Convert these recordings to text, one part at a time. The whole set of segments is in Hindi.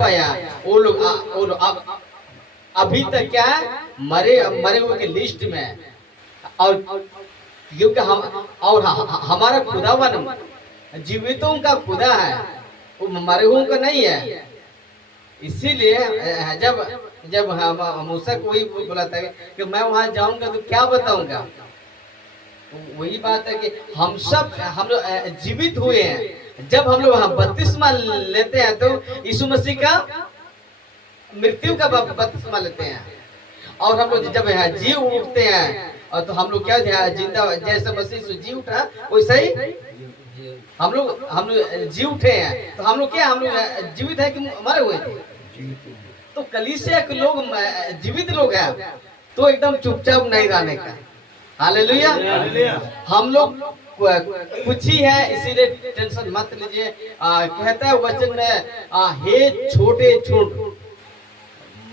पाया। वो लोग अभी तक क्या है, मरे मरे हुए के लिस्ट में है। और क्योंकि हम और हमारा खुदावन जीवितों का खुदा है, वो मरे हुओं का नहीं है। इसीलिए जब जब हम मूसा को वही बोला था कि मैं वहां जाऊंगा तो क्या बताऊंगा। तो वही बात है कि हम लोग जीवित हुए हैं। जब हम लोग वहां बपतिस्मा लेते हैं तो यीशु मसीह का मृत्यु का बपतिस्मा लेते हैं। और हम लोग जब यहाँ जी उठते हैं, और तो हम लोग क्या जिंदा जैसे मसीह से जी उठा वैसे ही हम लोग जी उठे हैं। तो हम लोग क्या, हम लोग जीवित है कि मरे हुए थे। तो कलीसिया के लोग जीवित लोग हैं, तो एकदम चुपचाप नहीं रहने का। हालेलुया। हम लोग कुछ ही है, इसीलिए टेंशन मत लीजिए। कहता है वचन में, हे छोटे झुंड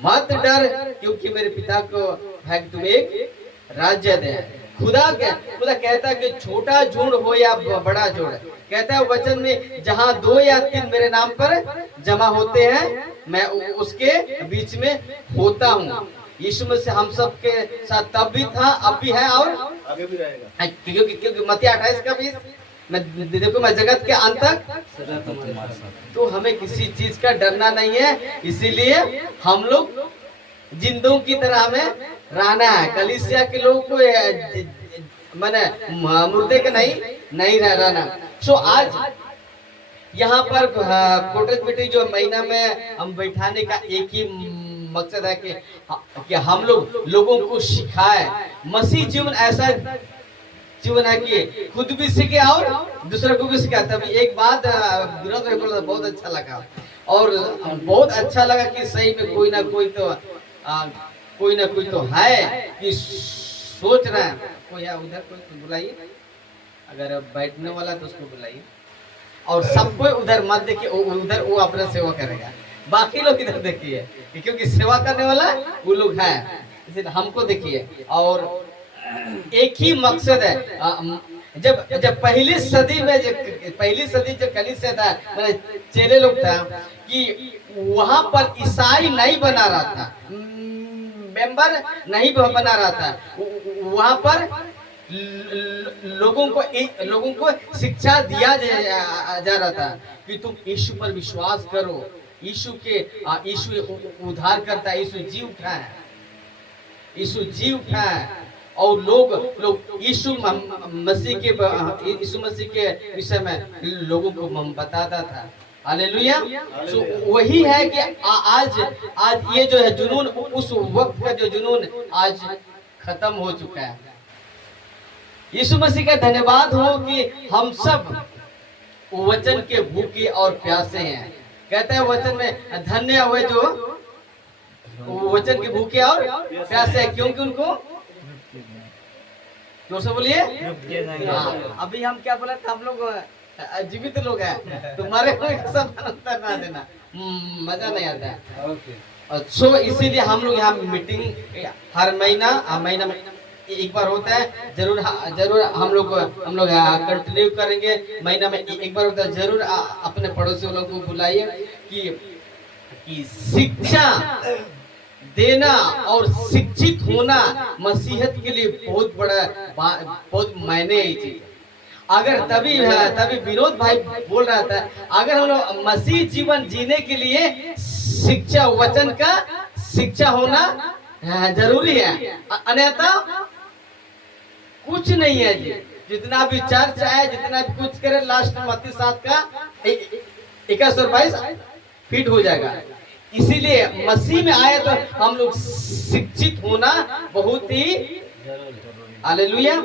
मत डर, क्योंकि मेरे पिता को है कि तुम एक राज्य दे। खुदा कहता है कि छोटा झुंड हो या बड़ा झुंड, कहता है वचन में जहां 2 या 3 मेरे नाम पर जमा होते हैं मैं उसके बीच में होता हूँ। यीशु मसीह हम सब के साथ तब भी था, अब भी है और आगे भी रहेगा। क्योंकि मत्ती 28 का 20 मैं देखो, मैं जगत के अंत तक। तो हमें किसी चीज का डरना नहीं है। इसीलिए हम लोग जिंदों की तरह हमें रहना है। कलीसिया के लोगों को मैंने मुर्दे के नहीं रहना। सो आज यहाँ पर कोटक मीटिंग जो महीना में हम बैठाने का एक ही मकसद है कि हम लोगों को सिखाए। मसीह जीवन ऐसा जीवन है कि खुद भी सीखे और दूसरे को भी सिखाए। तभी एक बात विनोद भाई बोला, बहुत अच्छा लगा। और बहुत अच्छा लगा कि सही में कोई ना कोई तो है कि सोच रहे हैं। कोई है उधर, कोई बुलाइए, अगर बैठने वाला तो उसको बुलाइए। और सबको उधर मत देखिए, उधर वो अपना सेवा करेगा, बाकी लोग इधर देखिए, क्योंकि सेवा करने वाला वो लोग हैं। इसलिए हमको देखिए। और एक ही मकसद है। जब पहली सदी जो कलीसिया था, चेले लोग था कि वहां पर ईसाई नहीं बना रहा था, मेंबर नहीं बना रहा था। वहां पर लोगों को शिक्षा दिया जा रहा था कि तुम यीशु पर विश्वास करो। यीशु उद्धार करता है, यीशु जी उठा है, यीशु जी उठा है। और लोग यीशु मसीह के विषय में लोगों को बताता था। हालेलुया। तो वही है कि आज ये जो है जुनून, उस वक्त का जो जुनून आज खत्म हो चुका है। यीशु मसीह का धन्यवाद हो कि हम सब वचन के भूखे और प्यासे हैं। कहते हैं वचन में, धन्य हुए जो वचन के भूखे और प्यासे हैं, क्योंकि उनको जोर से बोलिए। अभी हम क्या बोला था, हम लोग जीवित लोग हैं, तुम्हारे सब ना देना, मजा नहीं आता है। सो इसीलिए हम लोग यहाँ मीटिंग हर महीना में एक बार होता है। जरूर हम लोग कंटिन्यू करेंगे। महीना में एक बार होता है। जरूर अपने पड़ोसी लोगों को बुलाइए कि शिक्षा देना और शिक्षित होना मसीहत के लिए बहुत मायने है चीज। अगर तभी विनोद भाई बोल रहा था, अगर हम लोग मसीह जीवन जीने के लिए शिक्षा, वचन का शिक्षा होना जरूरी है, अन्यथा कुछ नहीं है जी। जितना भी चर्च है, जितना भी कुछ करे, लास्ट मत्ती 7 का 21-22 फिट हो जाएगा। इसीलिए मसीह में आए तो हम लोग शिक्षित होना बहुत ही, हालेलुया।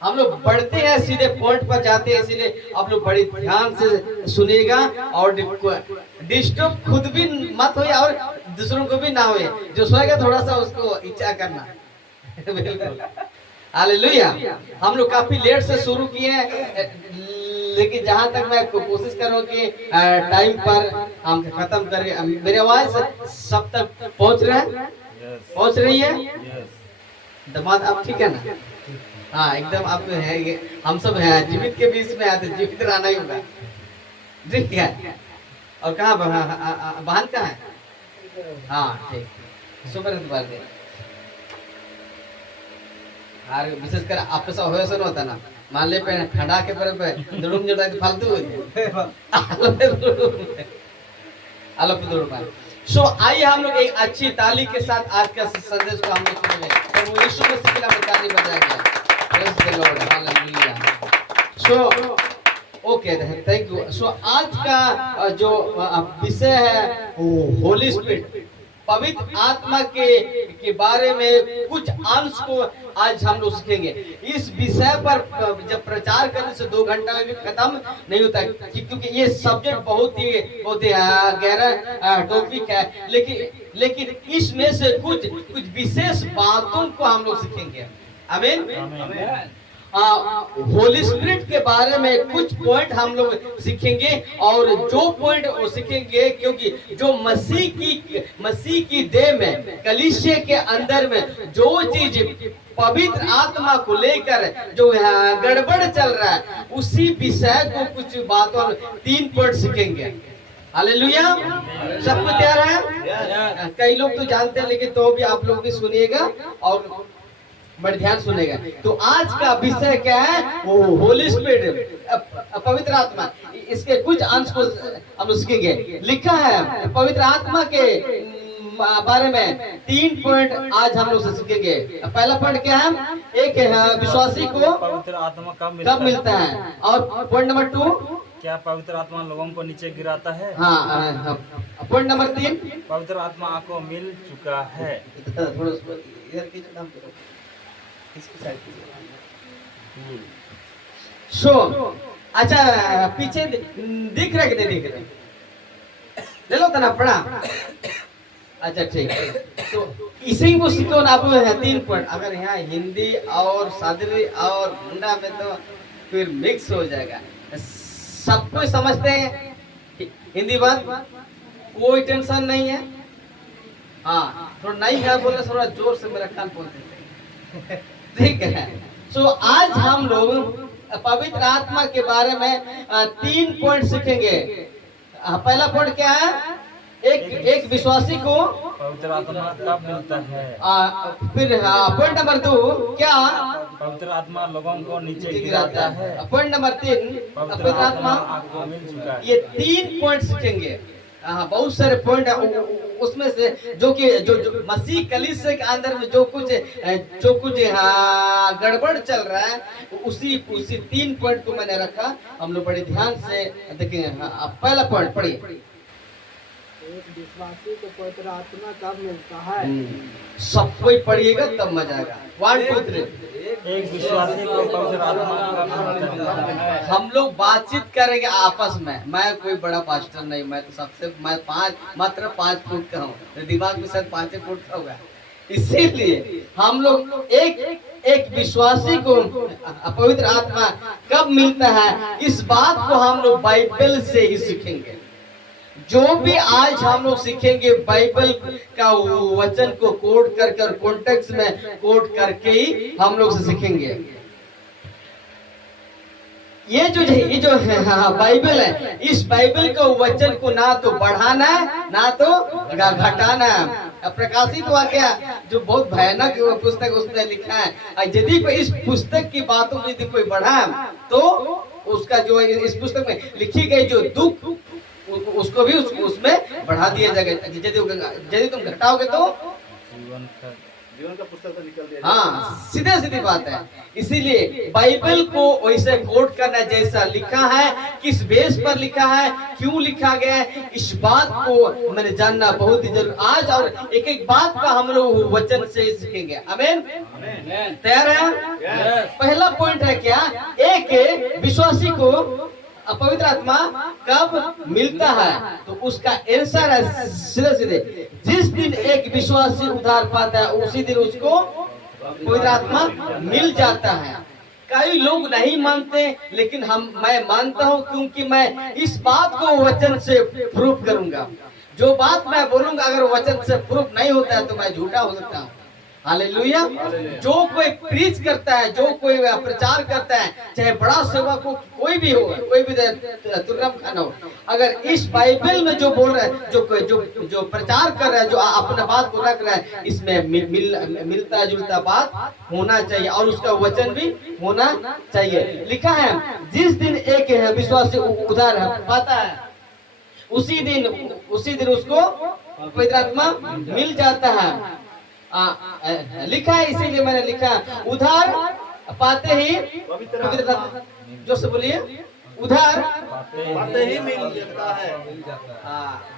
हम लोग बढ़ते हैं, सीधे पॉइंट पर जाते हैं। इसीलिए आप लोग बड़े ध्यान से सुनिएगा और डिस्टर्ब खुद भी मत होए और दूसरों को भी ना होए। जो सोएगा थोड़ा सा उसको इच्छा करना। हालेलुया। हम लोग काफी लेट से शुरू किए हैं, लेकिन जहां तक मैं कोशिश करूं कि टाइम पर हम खत्म करें। मेरी आवाज सब तक पहुंच रही है। दमाद आप ठीक है ना? हाँ, एकदम आप है। हम सब हैं जीवित के बीच में आते, जीवित रहना ही होगा, ठीक है। और कहाँ बहन कहाँ है? हाँ ठीक, सुपर बार दे और विशेषकर आप सब हो ऐसा होता ना, मान ले पे ठंडा के पर पे दुड़ुम जोड़ा तो फालतू हो आलो पे दुड़ुम पाए। सो आइए हम लोग एक अच्छी ताली के साथ आज का संदेश को हम लोग सुनेंगे और वो यीशु मसीह के नाम में ताली बजाएंगे। Praise the Lord, hallelujah. So okay, thank you. So आज का जो विषय है वो होली स्पिरिट, पवित्र आत्मा के बारे में कुछ अंश को आज हम लोग सीखेंगे। इस विषय पर जब प्रचार करने से 2 घंटा में भी खत्म नहीं होता, क्योंकि ये सब्जेक्ट बहुत ही गहरा टॉपिक है, लेकिन इसमें से कुछ विशेष बातों को हम लोग सीखेंगे। आमीन। होली स्पिरिट के बारे में कुछ पॉइंट हम लोग सीखेंगे और जो पॉइंट वो सीखेंगे क्योंकि जो मसीह की देह में कलीसिया के अंदर में जो चीज पवित्र आत्मा को लेकर जो गड़बड़ चल रहा है उसी विषय को कुछ बातों 3 पॉइंट सीखेंगे। हालेलुया। सबको तैयार है? कई लोग तो जानते हैं लेकिन तो भी आप लोग भी सुनिएगा और बड़े ध्यान सुनेगा। तो आज का विषय क्या है? वो होली स्पिरिट, पवित्र आत्मा। इसके कुछ अंश को हम सीखेंगे। लिखा है पवित्र आत्मा के बारे में 3 पॉइंट आज हम लोग सीखेंगे। पहला पॉइंट क्या है? एक है विश्वासी को पवित्र आत्मा कब मिलता है, और पॉइंट नंबर 2 क्या पवित्र आत्मा लोगों को नीचे गिराता है। हाँ, पॉइंट नंबर 3 पवित्र आत्मा आपको मिल चुका है। सो अच्छा, पीछे दिख रहा कि नहीं दिख रहा? ले लो तना पढ़ा। अच्छा ठीक है, तो इसी को सीखो ना। आप 3 पॉइंट अगर यहाँ हिंदी और सादरी और मुंडा में तो फिर मिक्स हो जाएगा। सब कोई समझते हैं हिंदी बात, कोई टेंशन नहीं है। हाँ, थोड़ा नहीं है बोले थोड़ा जोर से मेरा कान बोल देते। ठीक है। सो आज हम लोग पवित्र आत्मा के बारे में 3 पॉइंट सीखेंगे। पहला पॉइंट क्या है? एक विश्वासी को पवित्र आत्मा कब मिलता है। फिर पॉइंट नंबर 2 क्या? पवित्र आत्मा लोगों को नीचे गिराता है। पॉइंट नंबर 3 पवित्र आत्मा आपको मिल चुका है। ये 3 पॉइंट सीखेंगे। बहुत सारे पॉइंट है उसमें से जो मसीह कलीसिया के अंदर में जो कुछ गड़बड़ चल रहा है उसी 3 पॉइंट को मैंने रखा। हम लोग बड़े ध्यान से देखेंगे। पहला पॉइंट पढ़िए। एक विश्वासी को पवित्र आत्मा कब मिलता है। सब कोई पढ़िएगा तब मजा आएगा। 1 2 3। एक विश्वासी को पवित्र आत्मा कब मिलता है। हम लोग बातचीत करेंगे आपस में। मैं कोई बड़ा पास्टर नहीं, मैं तो मैं मात्र 5 फुट का हूँ, दिमाग में शायद 5 फुट का होगा। इसीलिए हम लोग एक विश्वासी को पवित्र आत्मा कब मिलता है इस बात को हम लोग बाइबल से ही सीखेंगे। जो भी आज हम लोग सीखेंगे बाइबल का वचन को कोट कर कॉन्टेक्स्ट में कोट करके ही हम लोग से सीखेंगे। ये जो बाइबल है, इस बाइबल का वचन को ना तो बढ़ाना है ना तो घटाना है। प्रकाशित वाक्य जो बहुत भयानक पुस्तक उसमें लिखा है, यदि कोई इस पुस्तक की बातों को यदि कोई बढ़ा तो उसका जो इस पुस्तक में लिखी गई जो दुख उसको भी उसमें बढ़ा दिया जाएगा। यदि तुम घटाओगे तो जीवन का पुस्तक तो निकल दिया। हाँ, सीधी बात है। इसीलिए बाइबल को वैसे कोट करना जैसा लिखा है, किस बेस पर लिखा है, क्यों लिखा गया है, इस बात को मैंने जानना बहुत ही जरूरी आज। और एक बात का हम लोग वचन से सीखेंगे। आमीन। तैयार है? पहला पॉइंट है क्या? एक विश्वासी को पवित्र आत्मा कब मिलता है तो उसका आंसर है सीधे जिस दिन एक विश्वासी उद्धार पाता है उसी दिन उसको पवित्र आत्मा मिल जाता है। कई लोग नहीं मानते लेकिन मैं मानता हूं, क्योंकि मैं इस बात को वचन से प्रूफ करूंगा। जो बात मैं बोलूंगा अगर वचन से प्रूफ नहीं होता है तो मैं झूठा हो सकता हूं। हालेलुया। जो कोई प्रीच करता है, जो कोई प्रचार करता है, चाहे बड़ा सेवक हो, कोई भी हो, कोई भी तुर्रम खाना हो, अगर इस बाइबल में जो बोल रहा है, जो प्रचार कर रहा है, जो अपना बात को रख रहा है, इसमें मिलता जुलता बात होना चाहिए और उसका वचन भी होना चाहिए। लिखा है जिस दिन एक विश्वासी उधार पाता है उसी दिन उसको पवित्र आत्मा मिल जाता है। लिखा है, इसीलिए मैंने लिखा उधार पाते ही पवित्र आत्मा, जो से बोलिए उधार पाते ही मिल जाता है।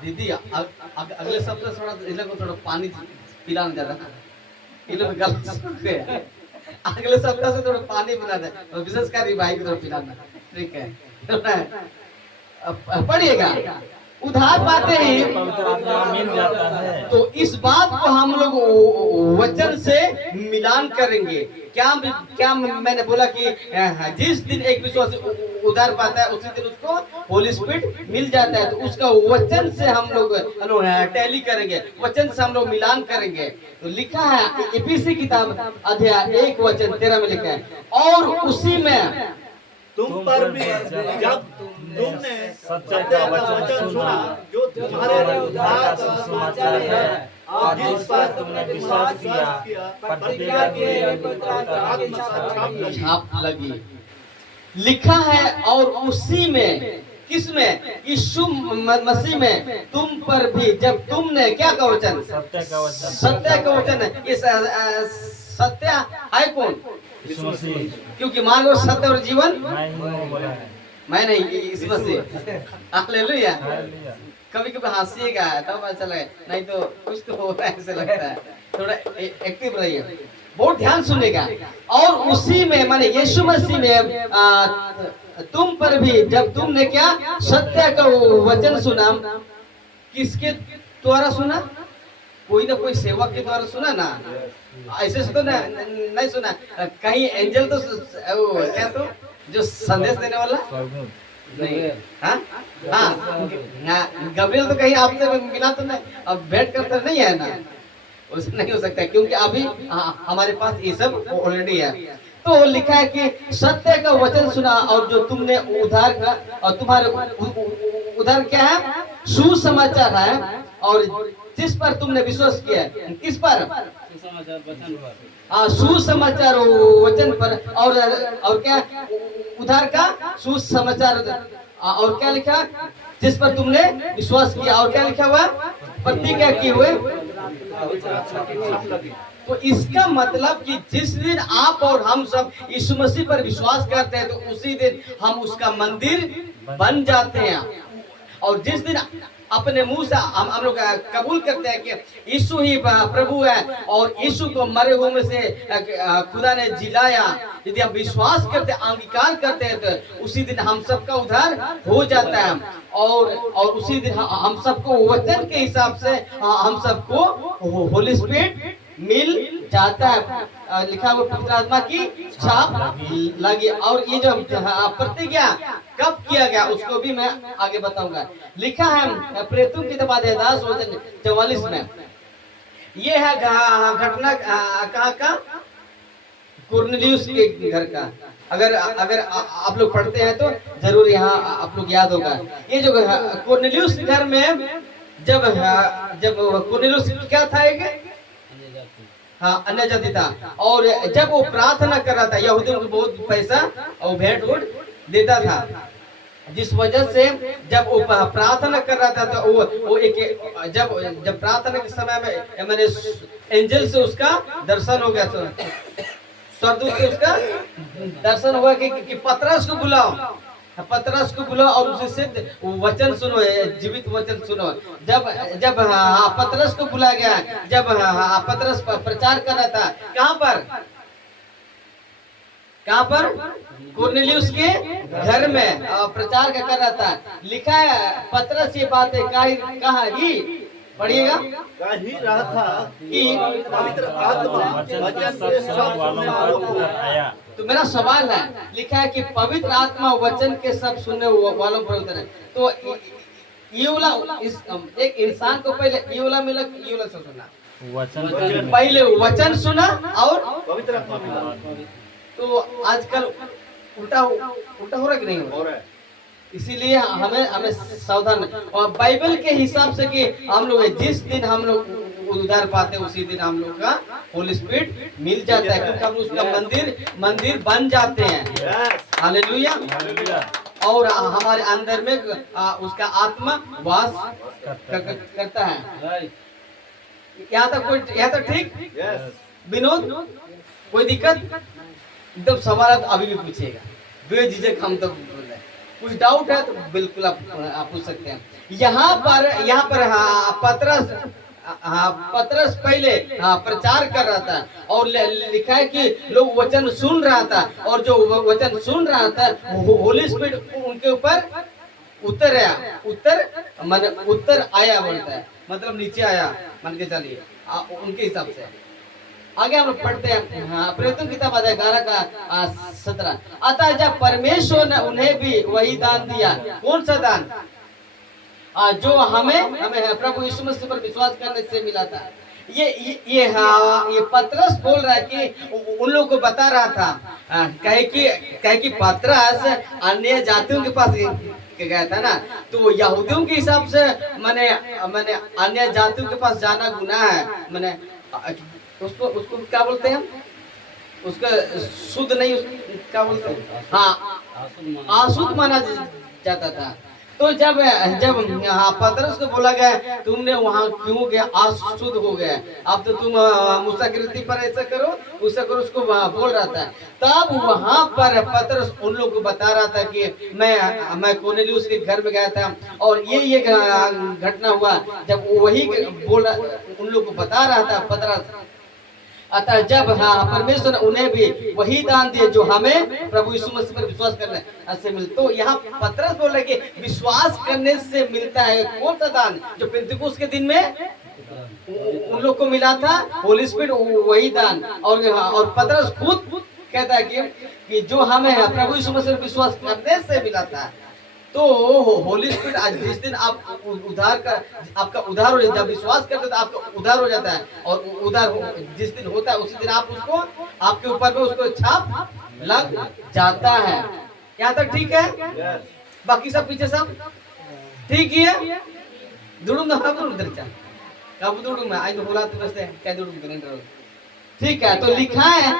दीदी अगले सप्ताह थोड़ा इन लोग को थोड़ा पानी पिलाना ज्यादा, इन लोग गलत सुनते हैं। अगले सप्ताह से थोड़ा पानी पिला दे, विशेषकर भाई को थोड़ा पिलाना, ठीक है। पढ़िएगा उधार पाते ही पवित्र आत्मा मिल जाता है। तो इस बात को हम लोग वचन से मिलान करेंगे। क्या मैंने बोला कि जिस दिन एक विश्वासी उधार पाता है उसी दिन उसको होली स्पिरिट मिल जाता है। तो उसका वचन से हम लोग टैली करेंगे, वचन से हम लोग मिलान करेंगे। तो लिखा है इफिसी किताब अध्याय 1 वचन 13 में लिखा है, और उसी में तुम पर भी जब तुमने सत्य का वचन सुना जो तुम्हारे उद्धार का समाचार है और जिस पर तुमने विश्वास किया, प्रतिज्ञा की पवित्र आत्मा की छाप लगी। लिखा है और उसी में, किसमें? यीशु मसीह में तुम पर भी जब तुमने क्या का वचन? सत्य का वचन। सत्य का वचन है। ये सत्य है कौन? क्योंकि मान लो सत्य और जीवन मैं नहीं, इस मसीह। हालेलुया। कभी कभी हंसीएगा तब अच्छा लगे, नहीं तो कुछ तो होता है ऐसे लगता है। थोड़ा एक्टिव रहिए, बहुत ध्यान सुनेगा। और उसी में माने यीशु मसीह में तुम पर भी जब तुमने क्या सत्य का वचन सुना, किसके द्वारा सुना? कोई ना कोई सेवक के द्वारा सुना ना, ऐसे से तो नहीं सुना। कहीं एंजल तो क्या तो जो संदेश देने वाला नहीं, हाँ गब्रियल तो कहीं आपसे मिला तो नहीं, अब भेंट करता नहीं है ना, उससे नहीं हो सकता क्योंकि अभी हमारे पास ये सब ऑलरेडी है। तो लिखा है कि सत्य का वचन सुना और जो तुमने उधार का, और तुम्हारे उधार क्या है? सुसमाचार है, और जिस पर तुमने विश्वास किया है। किस पर? सुसमाचार वचन पर। और क्या? उधार का सुसमाचार। और क्या लिखा? जिस पर तुमने विश्वास किया। और क्या लिखा हुआ? प्रतिज्ञा किए हुए। तो इसका मतलब कि जिस दिन आप और हम सब यीशु मसीह पर विश्वास करते हैं तो उसी दिन हम उसका मंदिर बन जाते हैं। और जिस दिन अपने मुंह से हम लोग कबूल करते हैं कि यीशु ही प्रभु है और यीशु को मरे हुए में से खुदा ने जिलाया, यदि हम विश्वास करते हैं, अंगीकार करते हैं, तो उसी दिन हम सबका उद्धार हो जाता है। और उसी दिन हम सबको वचन के हिसाब से हम सबको होली स्पिरिट मिल जाता है। लिखा हुआ पवित्र आत्मा की छाप लगी। और ये जो प्रतिज्ञा कब किया गया उसको भी मैं आगे बताऊंगा। लिखा है प्रेतों की किताब 10 वचन 44 में, ये है घटना कहाँ का? कुरनेलियुस के घर का। अगर आप लोग पढ़ते हैं तो जरूर यहाँ आप लोग याद होगा। ये जो कुरनेलियुस घर में जब कुरनेलियुस क्या था? एक अन्य जाति था। और जब वो प्रार्थना कर रहा था, यहूदियों को बहुत पैसा और भेंट वोट देता था, जिस वजह से जब वो प्रार्थना कर रहा था तो वो एक जब प्रार्थना के समय में मैंने एंजल से उसका दर्शन हो गया, तो स्वर्गदूत से उसका दर्शन हुआ कि पतरस को बुलाओ, पतरस को बुलाओ और उससे वचन सुनो, जीवित वचन सुनो। जब पतरस को बुलाया गया, जब पतरस प्रचार कर रहा था, कहाँ पर? कुरनेलियुस के घर में प्रचार कर रहा था। लिखा है पतरस ये बात कहा ही पढ़िएगा ही रहा था कि पवित्र आत्मा वचन से सब सुनने वालों को आया। तो मेरा सवाल है, लिखा है कि पवित्र आत्मा वचन के सब सुनने वालों पर उतरे। तो ये वाला एक इंसान को पहले ये वाला मिला, ये वाला से सुना, वचन पहले वचन सुना और पवित्र आत्मा मिला। तो आजकल उल्टा उल्टा हो रहा है कि नहीं हो रहा है? इसीलिए हमें हमें सावधान और बाइबल के हिसाब से कि हम लोग जिस दिन हम लोग उद्धार पाते हैं उसी दिन हम लोग का होली स्पिरिट मिल जाता है, क्योंकि हम उसका मंदिर बन जाते हैं। हालेलुया। और हमारे अंदर में उसका आत्मा वास करता है। यहाँ तक ठीक विनोद, कोई दिक्कत? एकदम सवाल तो अभी भी पूछिएगा, बेझिझक हम तो बोल रहे हैं। कुछ डाउट है तो बिल्कुल आप पूछ सकते हैं। यहाँ पर पतरस पहले प्रचार कर रहा था और लिखा है कि लोग वचन सुन रहा था, और जो वचन सुन रहा था होली स्पिरिट उनके ऊपर उतर आया बोलता है, मतलब नीचे आया मान के चलिए उनके हिसाब से। आगे हम लोग पढ़ते हैं प्रेरितों की किताब अध्याय 11 का 17। अतः जब परमेश्वर ने उन्हें भी वही दान दिया, कौन सा दान? जो हमें प्रभु यीशु मसीह पर विश्वास करने से मिला था। ये पतरस बोल रहा है कि उन लोगों को बता रहा था, कहे कि पतरस अन्य जातियों के पास गया था ना, तो यहूदियों के हिसाब से मैंने अन्य जातियों के पास जाना गुनाह है। मैंने उसको क्या बोलते हैं? उसका शुद्ध नहीं, क्या बोलते हैं? हाँ, अशुद्ध माना जाता था। तो जब पतरस को बोला गया तुमने वहां क्यों गया, अशुद्ध हो गया, अब तो तुम मूसा की रीति पर ऐसा करो उसको बोल रहा था। तब वहां पर पतरस उन लोगों को बता रहा था कि मैं कोर्नेलियुस के घर में गया था और ये घटना हुआ। जब वही बोल रहा उन लोगों को बता रहा था पतरस, अतः जब परमेश्वर ने उन्हें भी वही दान दिए जो हमें प्रभु यीशु मसीह पर विश्वास करने से मिलता। तो यहाँ पतरस बोल रहे कि विश्वास करने से मिलता है। कौन सा दान? जो पेंतिकुस्त के दिन में उन लोग को मिला था, होली स्पिरिट, वही दान। और पतरस खुद कहता है कि जो हमें प्रभु यीशु मसीह पर विश्वास करने से मिला था। तो होली स्पिरिट आज जिस दिन आप आपका उद्धार हो जाता है, जब विश्वास करते तो आपका उद्धार हो जाता है, और उद्धार जिस दिन होता है उसी दिन आप उसको आपके ऊपर में उसको छाप लग जाता है। यहाँ तक ठीक है? बाकी सब पीछे सब ठीक ही है? दुड़ूंगा कब दुड़ूंगा आज बोला तो वैसे क्या दुड़ूंगा। ठीक है, तो लिखा है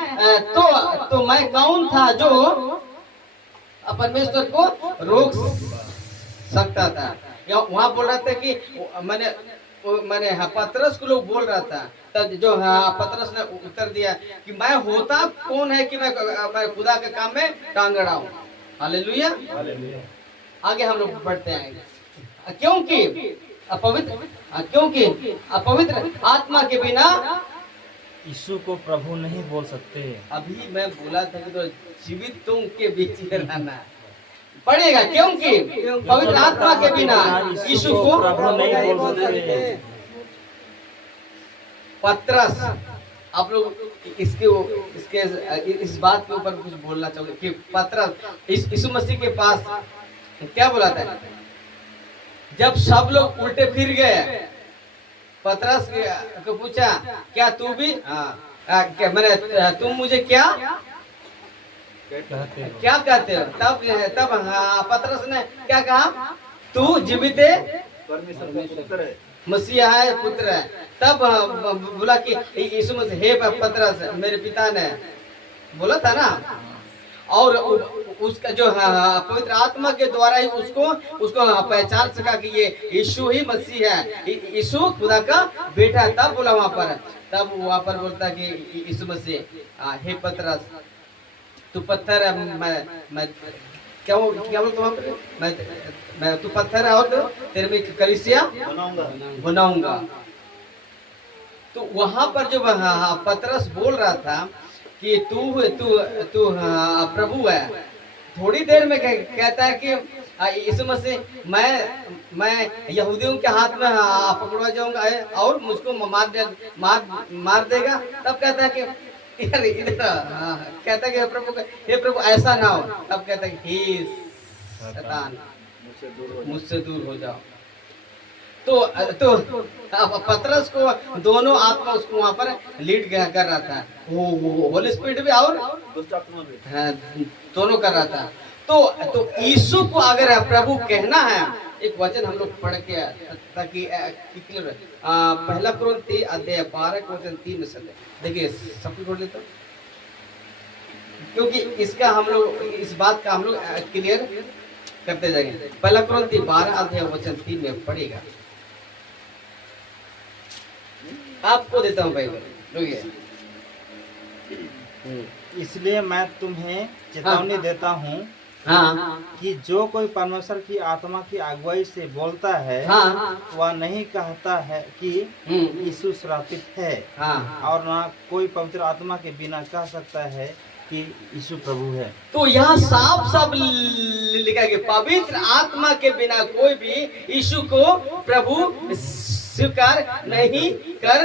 तो मैं कौन था जो परमेश्वर को रोक सकता था? या वहां बोल रहा था कि मैंने पतरस को लोग बोल रहा था, तब जो पतरस ने उत्तर दिया कि मैं होता कौन है कि मैं खुदा के काम में टांग अड़ाऊं। हालेलुया। आगे हम लोग बढ़ते हैं। क्योंकि अपवित्र आत्मा के बिना यीशु को प्रभु नहीं बोल सकते। अभी मैं बोला था कि तो जीवितों के बीच में रहना पड़ेगा, क्योंकि पवित्र आत्मा के बिना यीशु को प्रभु नहीं बोल सकते। पतरस, आप लोग इसके इस बात के ऊपर कुछ बोलना चाहोगे कि पतरस यीशु मसीह के पास क्या बोला था? जब सब लोग उल्टे फिर गए, पतरस को पूछा क्या तू भी मैंने तुम मुझे क्या कहते हो? तब पतरस ने क्या कहा? तू जीवित मसीहा है, पुत्र है। तब बोला कि यीशु मसीह, हे पतरस, मेरे पिता ने बोला था ना, और उसका जो पवित्र आत्मा के द्वारा ही उसको पहचान सका कि ये यीशु ही मसीह है, यीशु खुदा का बेटा है। तब बोला वहां पर बोलता कि यीशु मसीह, हे पतरस, तू पत्थर है, मैं क्या बोलता वहां पर, मैं तू पत्थर है और तेरे में कलीसिया बनाऊंगा। तो वहां पर जो पतरस बोल रहा था कि तू प्रभु है, थोड़ी देर में कहता है कि यीशु मसीह, मैं यहूदियों के हाथ में पकड़वा जाऊंगा और मुझको मार देगा। तब कहता है कि इधर कहता है कि हे प्रभु ऐसा ना हो। तब कहता है कि हे शैतान, मुझसे दूर हो जाओ। तो पतरस को दोनों आत्मा उसको वहां पर लीड कर रहा था, वो होली स्पिरिट भी और दुष्ट आत्मा भी। हाँ, दोनों कर रहा था। तो यीशु को अगर प्रभु कहना है, एक वचन हम लोग पढ़ के ताकि क्लियर रहे। पहला कुरिन्थी अध्याय 12 वचन 3 में से देखिए, सब कुछ पढ़ लेता हूं, क्योंकि इसका हम लोग इस बात का हम लोग क्लियर करते जाएंगे। पहला कुरिन्थी 12 अध्याय वचन 3 में पढ़ेगा। आपको देता हूँ बाइबल, लोगे। इसलिए मैं तुम्हें चेतावनी देता हूँ हाँ कि जो कोई परमेश्वर की आत्मा की अगुवाई से बोलता है, हाँ वह नहीं कहता है कि यीशु श्रापित है, हाँ। और ना कोई पवित्र आत्मा के बिना कह सकता है कि यीशु प्रभु है। तो यहाँ साफ साफ लिखा है कि पवित्र आत्मा के बिना कोई भी यीशु को प्रभु स्वीकार नहीं कर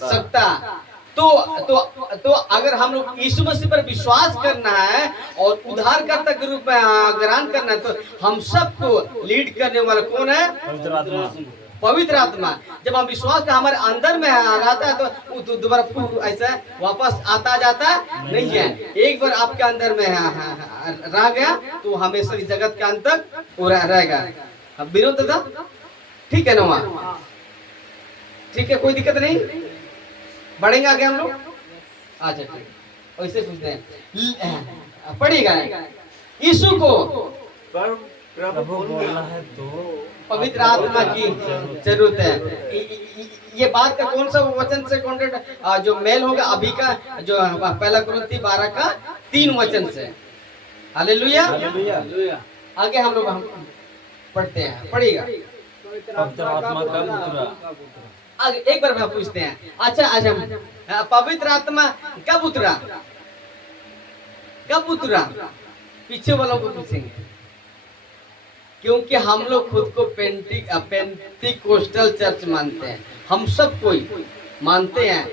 सकता। तो अगर हम लोग यीशु मसीह पर विश्वास करना है और उद्धारकर्ता के रूप में ग्रहण करना है, तो हम सबको लीड करने वाला कौन है? पवित्र आत्मा। पवित्र आत्मा। जब हम विश्वास का हमारे अंदर में रहता है तो वो दोबारा ऐसा वापस आता जाता नहीं है। एक बार आपके अंदर में रह गया तो हमेशा इस जगत के अंत तक वो रहेगा। अब विनोद दादा ठीक है ना? वहाँ ठीक है, कोई दिक्कत नहीं, बढ़ेंगे आगे हम लोग। अच्छा ठीक, वैसे पूछते हैं, पढ़िएगा। यीशु को प्रभु बोलना है तो पवित्र आत्मा की जरूरत है। ये बात का कौन सा वचन से कॉन्टेक्ट जो मेल होगा अभी का, जो पहला कुरिन्थी 12 का 3 वचन से। हालेलुया। आगे हम लोग पढ़ते हैं, पढ़िएगा। पवित्र आत्मा का पुत्र। आगे एक बार मैं पूछते हैं, अच्छा पवित्र आत्मा कब उतरा? कब उतरा? पीछे वालों को पूछेंगे, क्योंकि हम लोग खुद को पेंटिकोस्टल चर्च मानते हैं, हम सब कोई मानते हैं।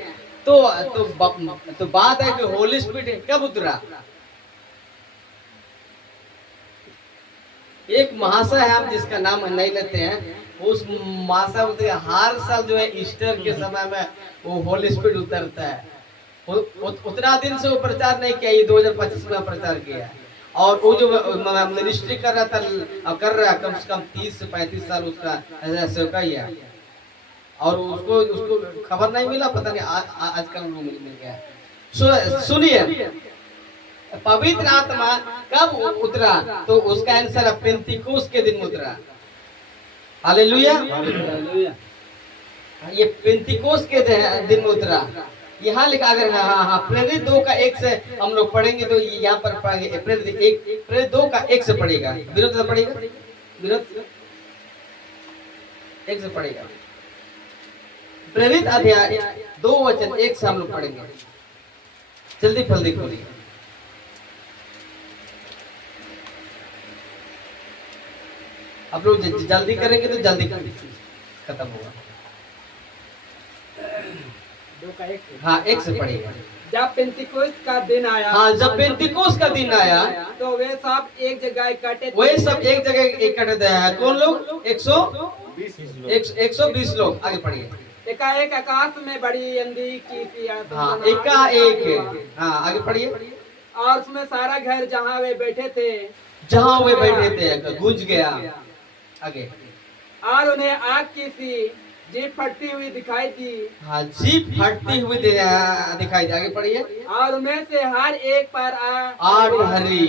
तो बात है कि होली स्पिरिट कब उतरा? एक महाशय है, हम जिसका नाम नहीं लेते हैं, उस महाशय बोलते हैं हर साल जो है ईस्टर के समय में वो होली स्पिरिट उतरता है। उतना दिन से वो प्रचार नहीं किया, ये 2025 में प्रचार किया। और वो जो मिनिस्ट्री कर रहा था, कर रहा है कम से कम 30 से 35 साल उसका सेवका ही है, और उसको खबर नहीं मिला, पता नहीं आजकल वो मिल गया। सुनिए, पवित्र आत्मा कब उतरा? तो उसका आंसर है पेंतिकोस्त के दिन उतरा। हालेलुया। ये पेंतिकोस्त के दिन उतरा। यहाँ लिखा, अगर हाँ प्रेरित 2 का 1 से हम लोग पढ़ेंगे तो यहाँ पर पढ़ेंगे। प्रेरित 2 का 1 से पढ़ेगा, विरोध से पढ़ेगा, विरोध 1 से पढ़ेगा। प्रेरित अध्याय 2 वचन 1 से हम लोग पढ़ेंगे। जल्दी फल्दी खोलिए। आप लोग जल्दी करेंगे तो जल्दी खत्म होगा। 2 का 1 हाँ 1 से पढ़ेगा। जब पेंतिकोस्त का दिन आया, हाँ जब पेंतिकोस्त का दिन आया तो वे सब एक जगह इकट्ठे वे सब एक जगह इकट्ठे हैं। कौन लोग? 120 लोग। आगे पढ़िए। एकाएक आकाश में बड़ी आंधी की सी हाँ एकाएक। हाँ आगे पढ़िए। और उसमें सारा घर जहाँ वे बैठे थे, जहाँ वे बैठे थे गूंज गया। आगे। और उन्हें आग की सी जीभ फटती हुई दिखाई दी। हाँ जीभ फटती हुई दिखाई दी। आगे पढ़िए। और उनमें से हर एक पर 8 हरी।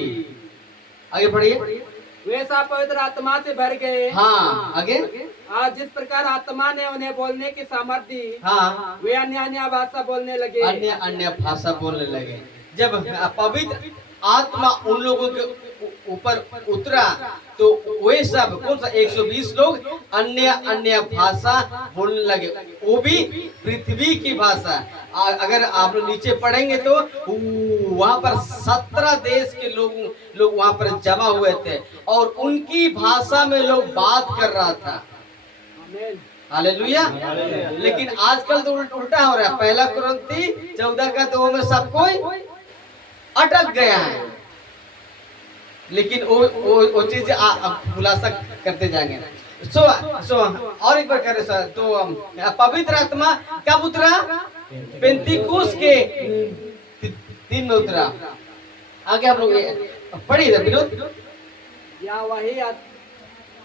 आगे पढ़िए। वे सब पवित्र आत्मा से भर गए। हाँ आगे। और जिस प्रकार आत्मा ने उन्हें बोलने की सामर्थ्य दी, हाँ वे अन्य अन्य भाषा बोलने लगे। अन्य भाषा बोलने लगे। जब पवित्र आत्मा उन लोगों के ऊपर उतरा तो वे सब कौन सा 120 लोग अन्य भाषा बोलने लगे, वो भी पृथ्वी की भाषा। अगर आप लोग नीचे पढ़ेंगे तो वहां पर 17 देश के लोग वहां पर जमा हुए थे और उनकी भाषा में लोग बात कर रहा था। हालेलुया। लेकिन आजकल तो उल्टा हो रहा है। पहला कुरिन्थी 14 का 2 में सब कोई अटक गया है, लेकिन वो चीज खुलासा करते जाएंगे। सो और एक बार करें सर। तो पवित्र आत्मा कब उतरा? पेंतिकुस्त के दिन में उतरा। आगे आप लोग पढ़िए विनोद। या वही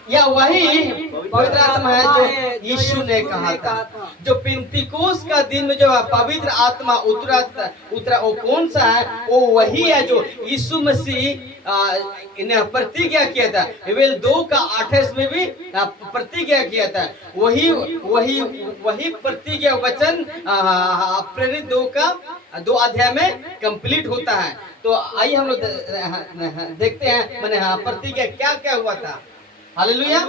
या वही पवित्र आत्मा है जो यीशु ने कहा था। जो पेंतिकुस्त का दिन में जो पवित्र आत्मा उतरा वो कौन सा है? वो वही है जो यीशु मसीह इन्हें प्रतिज्ञा किया था। एवेल 2:28 में भी प्रतिज्ञा किया था। वही प्रतिज्ञा वचन प्रेरित 2 अध्याय में कंप्लीट होता है। तो आइए हम लोग देखते हैं मैंने प्रतिज्ञा क्या क्या हुआ था। हालेलुया।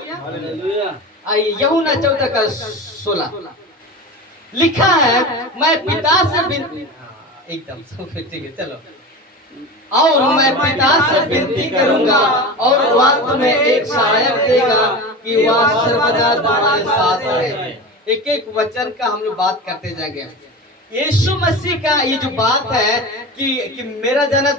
आइए यूहन्ना 14:16 लिखा है, मैं पिता से एकदम ठीक है चलो। और मैं पिता से विनती करूंगा और वह तुम्हें एक सहायक देगा कि वह सर्वदा तुम्हारे साथ रहे। एक एक वचन का हम लोग बात करते जाएंगे। यीशु मसीह का ये जो बात है कि मेरा जाना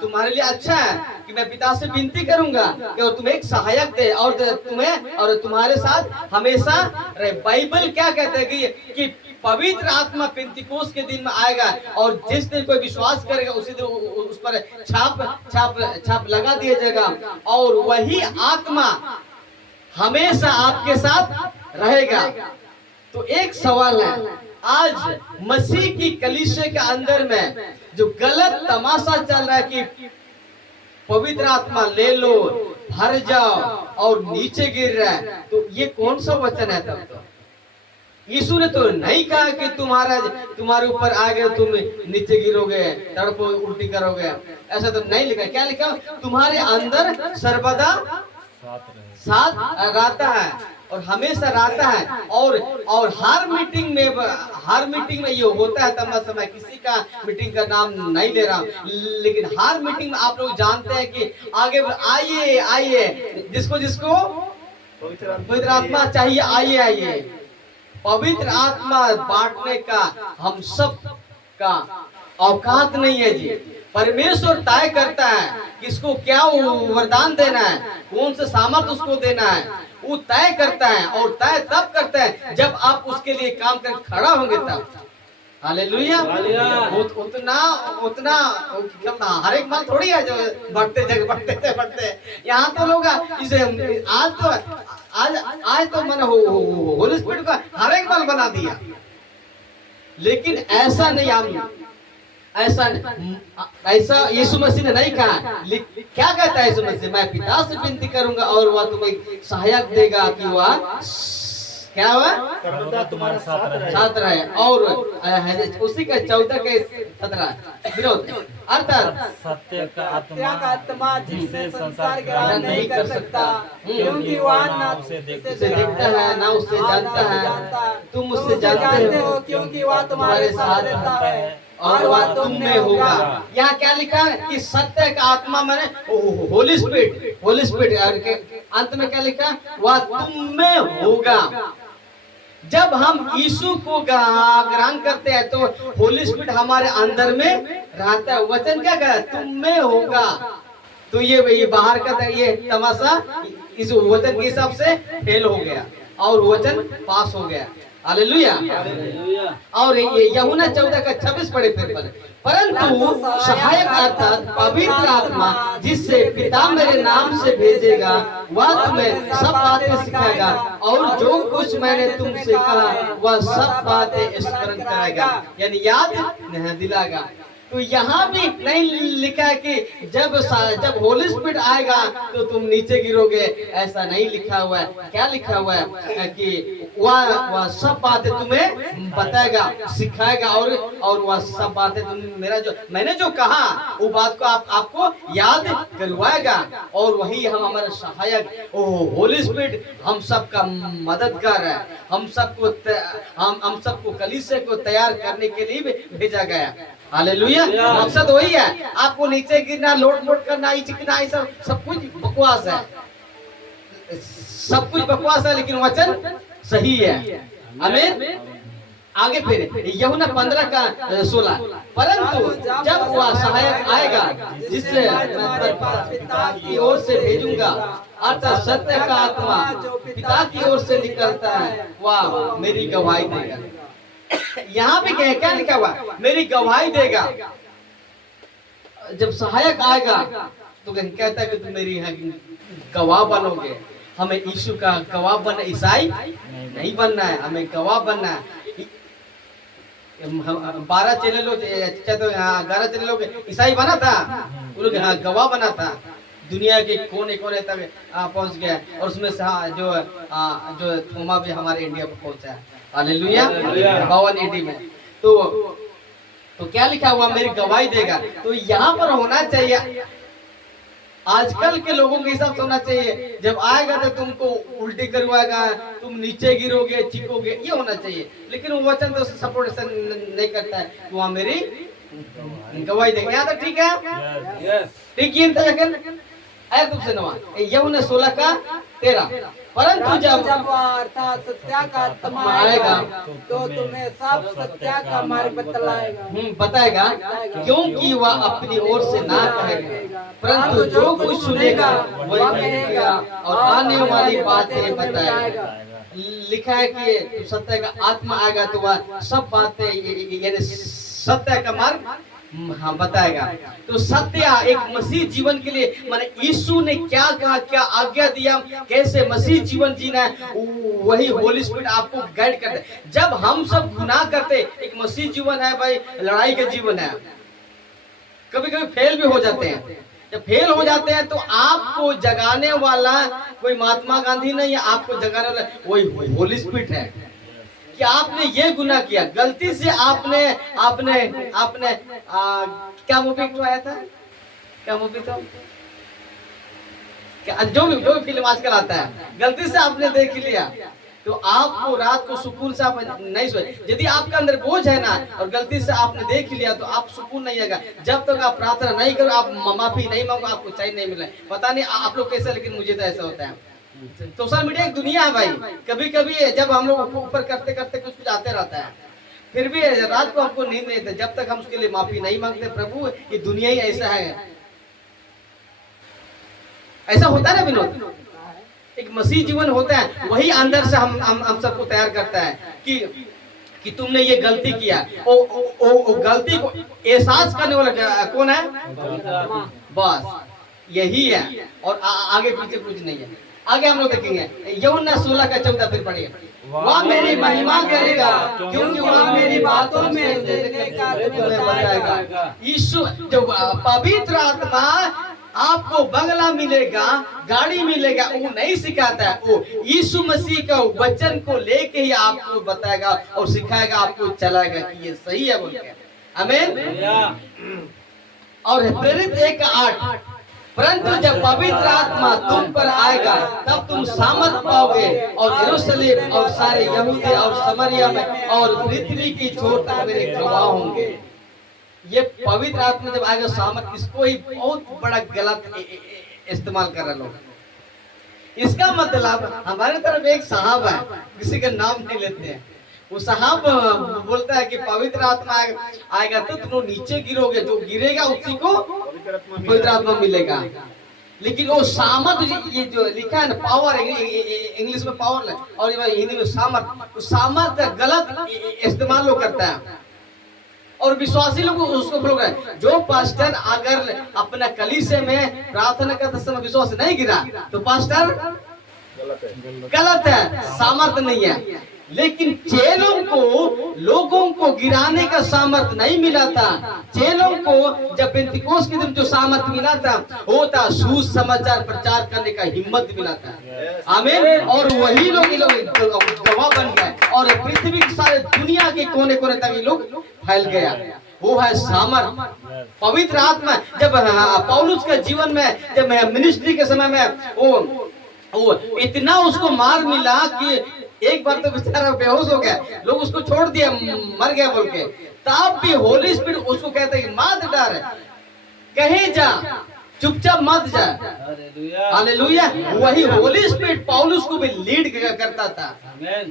तुम्हारे लिए अच्छा है कि मैं पिता से विनती करूंगा कि तुम्हें एक सहायक दे और तुम्हें और तुम्हारे साथ हमेशा रहे। बाइबल क्या कहता है कि पवित्र आत्मा पेंतिकुस्त के दिन में आएगा और जिस दिन कोई विश्वास करेगा उसी दिन उस पर छाप लगा दिया जाएगा और वही आत्मा हमेशा आपके साथ रहेगा। तो एक सवाल है, आज मसीह की कलीसिया के अंदर में जो गलत तमाशा चल रहा है कि पवित्र आत्मा ले लो, भर जाओ और नीचे गिर रहा है, तो ये कौन सा वचन है? तब तो यीशु ने तो नहीं कहा कि तुम्हारे ऊपर आ गए तुम नीचे गिरोगे, तड़पो, उल्टी करोगे। ऐसा तो नहीं लिखा। क्या लिखा? तुम्हारे अंदर सर्वदा साथ रहता है और हमेशा रहता है। और हर मीटिंग में ये होता है तमाशा। मैं किसी का मीटिंग का नाम नहीं ले रहा हूँ, लेकिन हर मीटिंग में आप लोग जानते हैं कि आगे आइए जिसको पवित्र आत्मा चाहिए आइए। पवित्र आत्मा बांटने का हम सब का औकात नहीं है जी। परमेश्वर तय करता है किसको क्या वरदान देना है, कौन से सामर्थ उसको देना है, वो तय करता है। और तय तब करता है जब आप उसके लिए काम कर खड़ा होंगे तब। हालेलुया। उतना हर एक माल थोड़ी है जो बढ़ते। यहाँ तो लोग इसे आज तो मैंने होली स्पिरिट का हर एक माल बना दिया, लेकिन ऐसा नहीं। ऐसा यीशु मसीह ने नहीं कहा। क्या कहता है यीशु मसीह? मैं पिता से विनती करूंगा और वह तुम्हें सहायक देगा कि वह क्या हुआ? सर्वदा तुम्हारे साथ रहे। और उसी का 14:17 विरोध अर्थात सत्य का आत्मा जिससे संसार ग्रहण नहीं कर सकता, क्योंकि वह ना उसे देखता है ना उसे जानता है। तुम उससे जानते हो क्योंकि वह तुम्हारे साथ रहता है और वह तुम में होगा। यहाँ क्या लिखा है कि सत्य का आत्मा माने होली स्पिरिट अंत में क्या लिखा? वह तुम में होगा। जब हम यीशु को ग्रहण करते हैं तो होली स्पिरिट हमारे अंदर में रहता है। वचन क्या कह रहा है? तुम में होगा। तो ये बाहर का ये तमाशा इस वचन के हिसाब से फेल हो गया और वचन पास हो गया। हालेलुया। और ये यूहन्ना 14:26 पढ़े फिर परंतु सहायक अर्थात पवित्र आत्मा जिससे पिता मेरे नाम से भेजेगा वह तुम्हें सब बातें सिखाएगा और जो कुछ मैंने तुमसे कहा वह सब बातें स्मरण कराएगा, यानी याद दिलाएगा। तो यहाँ भी नहीं लिखा है कि जब होली स्पिरिट आएगा तो तुम नीचे गिरोगे, ऐसा नहीं लिखा हुआ है। क्या लिखा हुआ है कि वह सब बातें तुम्हें बताएगा, सिखाएगा और वह सब बातें मैंने जो कहा वो बात को आपको याद करवाएगा। और वही हमारा सहायक होली स्पिरिट हम सबका मददगार है। हम सबको कलीसिया को तैयार करने के लिए भेजा गया। हालेलुया। मकसद वही है, आपको नीचे गिरना, लोट करना, चिकना, सब कुछ बकवास है। सब कुछ बकवास है, लेकिन वचन सही है। आमीन। आगे फिर यूहन्ना 15:16 परंतु जब वह सहायक आएगा जिससे मैं पिता की ओर से भेजूंगा अर्थात सत्य का आत्मा जो पिता की ओर से निकलता है वह मेरी गवाही देगा। यहाँ पे क्या लिखा हुआ, मेरी गवाही देगा। जब सहायक आएगा तो कहता है कि तुम मेरी गवाह बनोगे। हमें यीशु का गवाह बनना, ईसाई नहीं बनना है, हमें गवाह बनना है। 12 चेले लोग, 11 चेले लोग ईसाई बना था, वो लोग गवाह बना था, दुनिया के कोने कोने तक पहुंच गया। और उसमें से जो थोमा भी हमारे इंडिया में पहुंचा है। हालेलुया। 52 AD में तो क्या लिखा हुआ, मेरी गवाही देगा। तो यहाँ पर होना चाहिए, आजकल के लोगों के हिसाब से होना चाहिए, जब आएगा तो तुमको उल्टी करवाएगा, तुम नीचे गिरोगे, चीखोगे, ये होना चाहिए। लेकिन वो वचन तो सपोर्ट नहीं करता है, वहाँ मेरी गवाही देगा। यहाँ तक ठीक है, ठीक है। आया तुमसे नवा यौन 16:13, परंतु जब अर्थात सत्य का आत्मा आएगा तो तुम्हें सब सत्य का मार्ग बताएगा, क्योंकि वह अपनी ओर से ना कहेगा, परंतु जो कुछ सुनेगा वही कहेगा और आने वाली बातें बताएगा। लिखा है कि सत्य का आत्मा आएगा तो वह सब बातें यानी सत्य का मार्ग बताएगा। तो सत्य एक मसीह जीवन के लिए माने यीशु ने क्या कहा, क्या आज्ञा दिया, कैसे मसीह जीवन जीना है, वही होली स्पिरिट आपको गाइड करता है। जब हम सब गुनाह करते, एक मसीह जीवन है भाई, लड़ाई का जीवन है, कभी कभी फेल भी हो जाते हैं। जब फेल हो जाते हैं तो आपको जगाने वाला कोई महात्मा गांधी नहीं है, आपको जगाने वाला वही होली स्पिरिट है कि आपने ये गुनाह किया, गलती से आपने आपने आपने क्या मूवी तो आया था, क्या मूवी था, जो भी फिल्म आजकल आता है, गलती से आपने देख लिया तो आपको रात को सुकून से आप नहीं सोए। यदि आपके अंदर बोझ है ना और गलती से आपने देख लिया तो आप सुकून नहीं आएगा। जब तक आप प्रार्थना नहीं करो, आप माफी नहीं मांगो, आपको चैन नहीं मिला। पता नहीं आप लोग कैसे, लेकिन मुझे तो ऐसा होता है। सोशल मीडिया एक दुनिया है भाई, कभी कभी जब हम लोग ऊपर करते करते कुछ आते रहता है, फिर भी रात को हमको नींद नहीं आती जब तक हम उसके लिए माफी नहीं मांगते। प्रभु ये दुनिया ही ऐसा है, ऐसा होता है ना विनोद, एक मसीह जीवन होता है, वही अंदर से हम सबको तैयार करता है कि तुमने ये गलती किया। ओ गलती को एहसास करने वाला कौन है? बस यही है, और आगे पीछे कुछ नहीं है। आगे हम लोग देखेंगे यूहन्ना 16:14 फिर पढ़िए। वह मेरी महिमा करेगा क्योंकि वह मेरी बातों में बताएगा। यीशु जो पवित्र आत्मा आपको बंगला मिलेगा, गाड़ी मिलेगा, वो नहीं सिखाता है, वो यीशु मसीह का वचन को लेके ही आपको बताएगा और सिखाएगा, आपको चलाएगा कि ये सही है बोल के। आमीन। और प्रेरित 1:8, परंतु जब पवित्र आत्मा तुम पर आएगा तब तुम सामर्थ पाओगे और यरूशलेम और सारे यहूदिया और समरिया में और पृथ्वी की छोर तक मेरे गवाह होंगे। ये पवित्र आत्मा जब आएगा सामर्थ, इसको ही बहुत बड़ा गलत इस्तेमाल कर रहे लोग। इसका मतलब हमारे तरफ एक साहब है, किसी का नाम नहीं लेते हैं, वो साहब बोलता है कि पवित्र आत्मा आएगा तो तुम नीचे गिरोगे, जो गिरेगा उसी को पवित्र आत्मा मिलेगा। लेकिन वो सामर्थ, ये जो लिखा है ना पावर, इंग्लिश में पावर और हिंदी में सामर्थ, सामर्थ का गलत इस्तेमाल लोग करता है और विश्वासी लोग उसको बोल रहे हैं। जो पास्टर अगर अपना कलीसिया में प्रार्थना करते समय विश्वास नहीं गिरा तो पास्टर गलत है, सामर्थ नहीं है। लेकिन चेलों को लोगों को गिराने का सामर्थ नहीं मिला था। चेलों को जब पेंतिकोस्त के दिन जो सामर्थ मिला था वो था सुसमाचार प्रचार करने का हिम्मत मिला था। आमीन। और वही लोग गवाह बन गए और पृथ्वी के सारे दुनिया के कोने कोने तक ये लोग फैल गया। वो है सामर्थ, पवित्र आत्मा। जब पौलुस के जीवन में, जब मिनिस्ट्री के समय में वो इतना उसको मार मिला कि एक बार तो बेचारा बेहोश हो गया, लोग उसको छोड़ दिया, मर गया बोल के। तब भी होली स्पिरिट उसको कहता है कि मत डर, कहीं जा, चुपचाप मत जा। हालेलुया। वही होली स्पिरिट पौलुस को भी लीड करता था।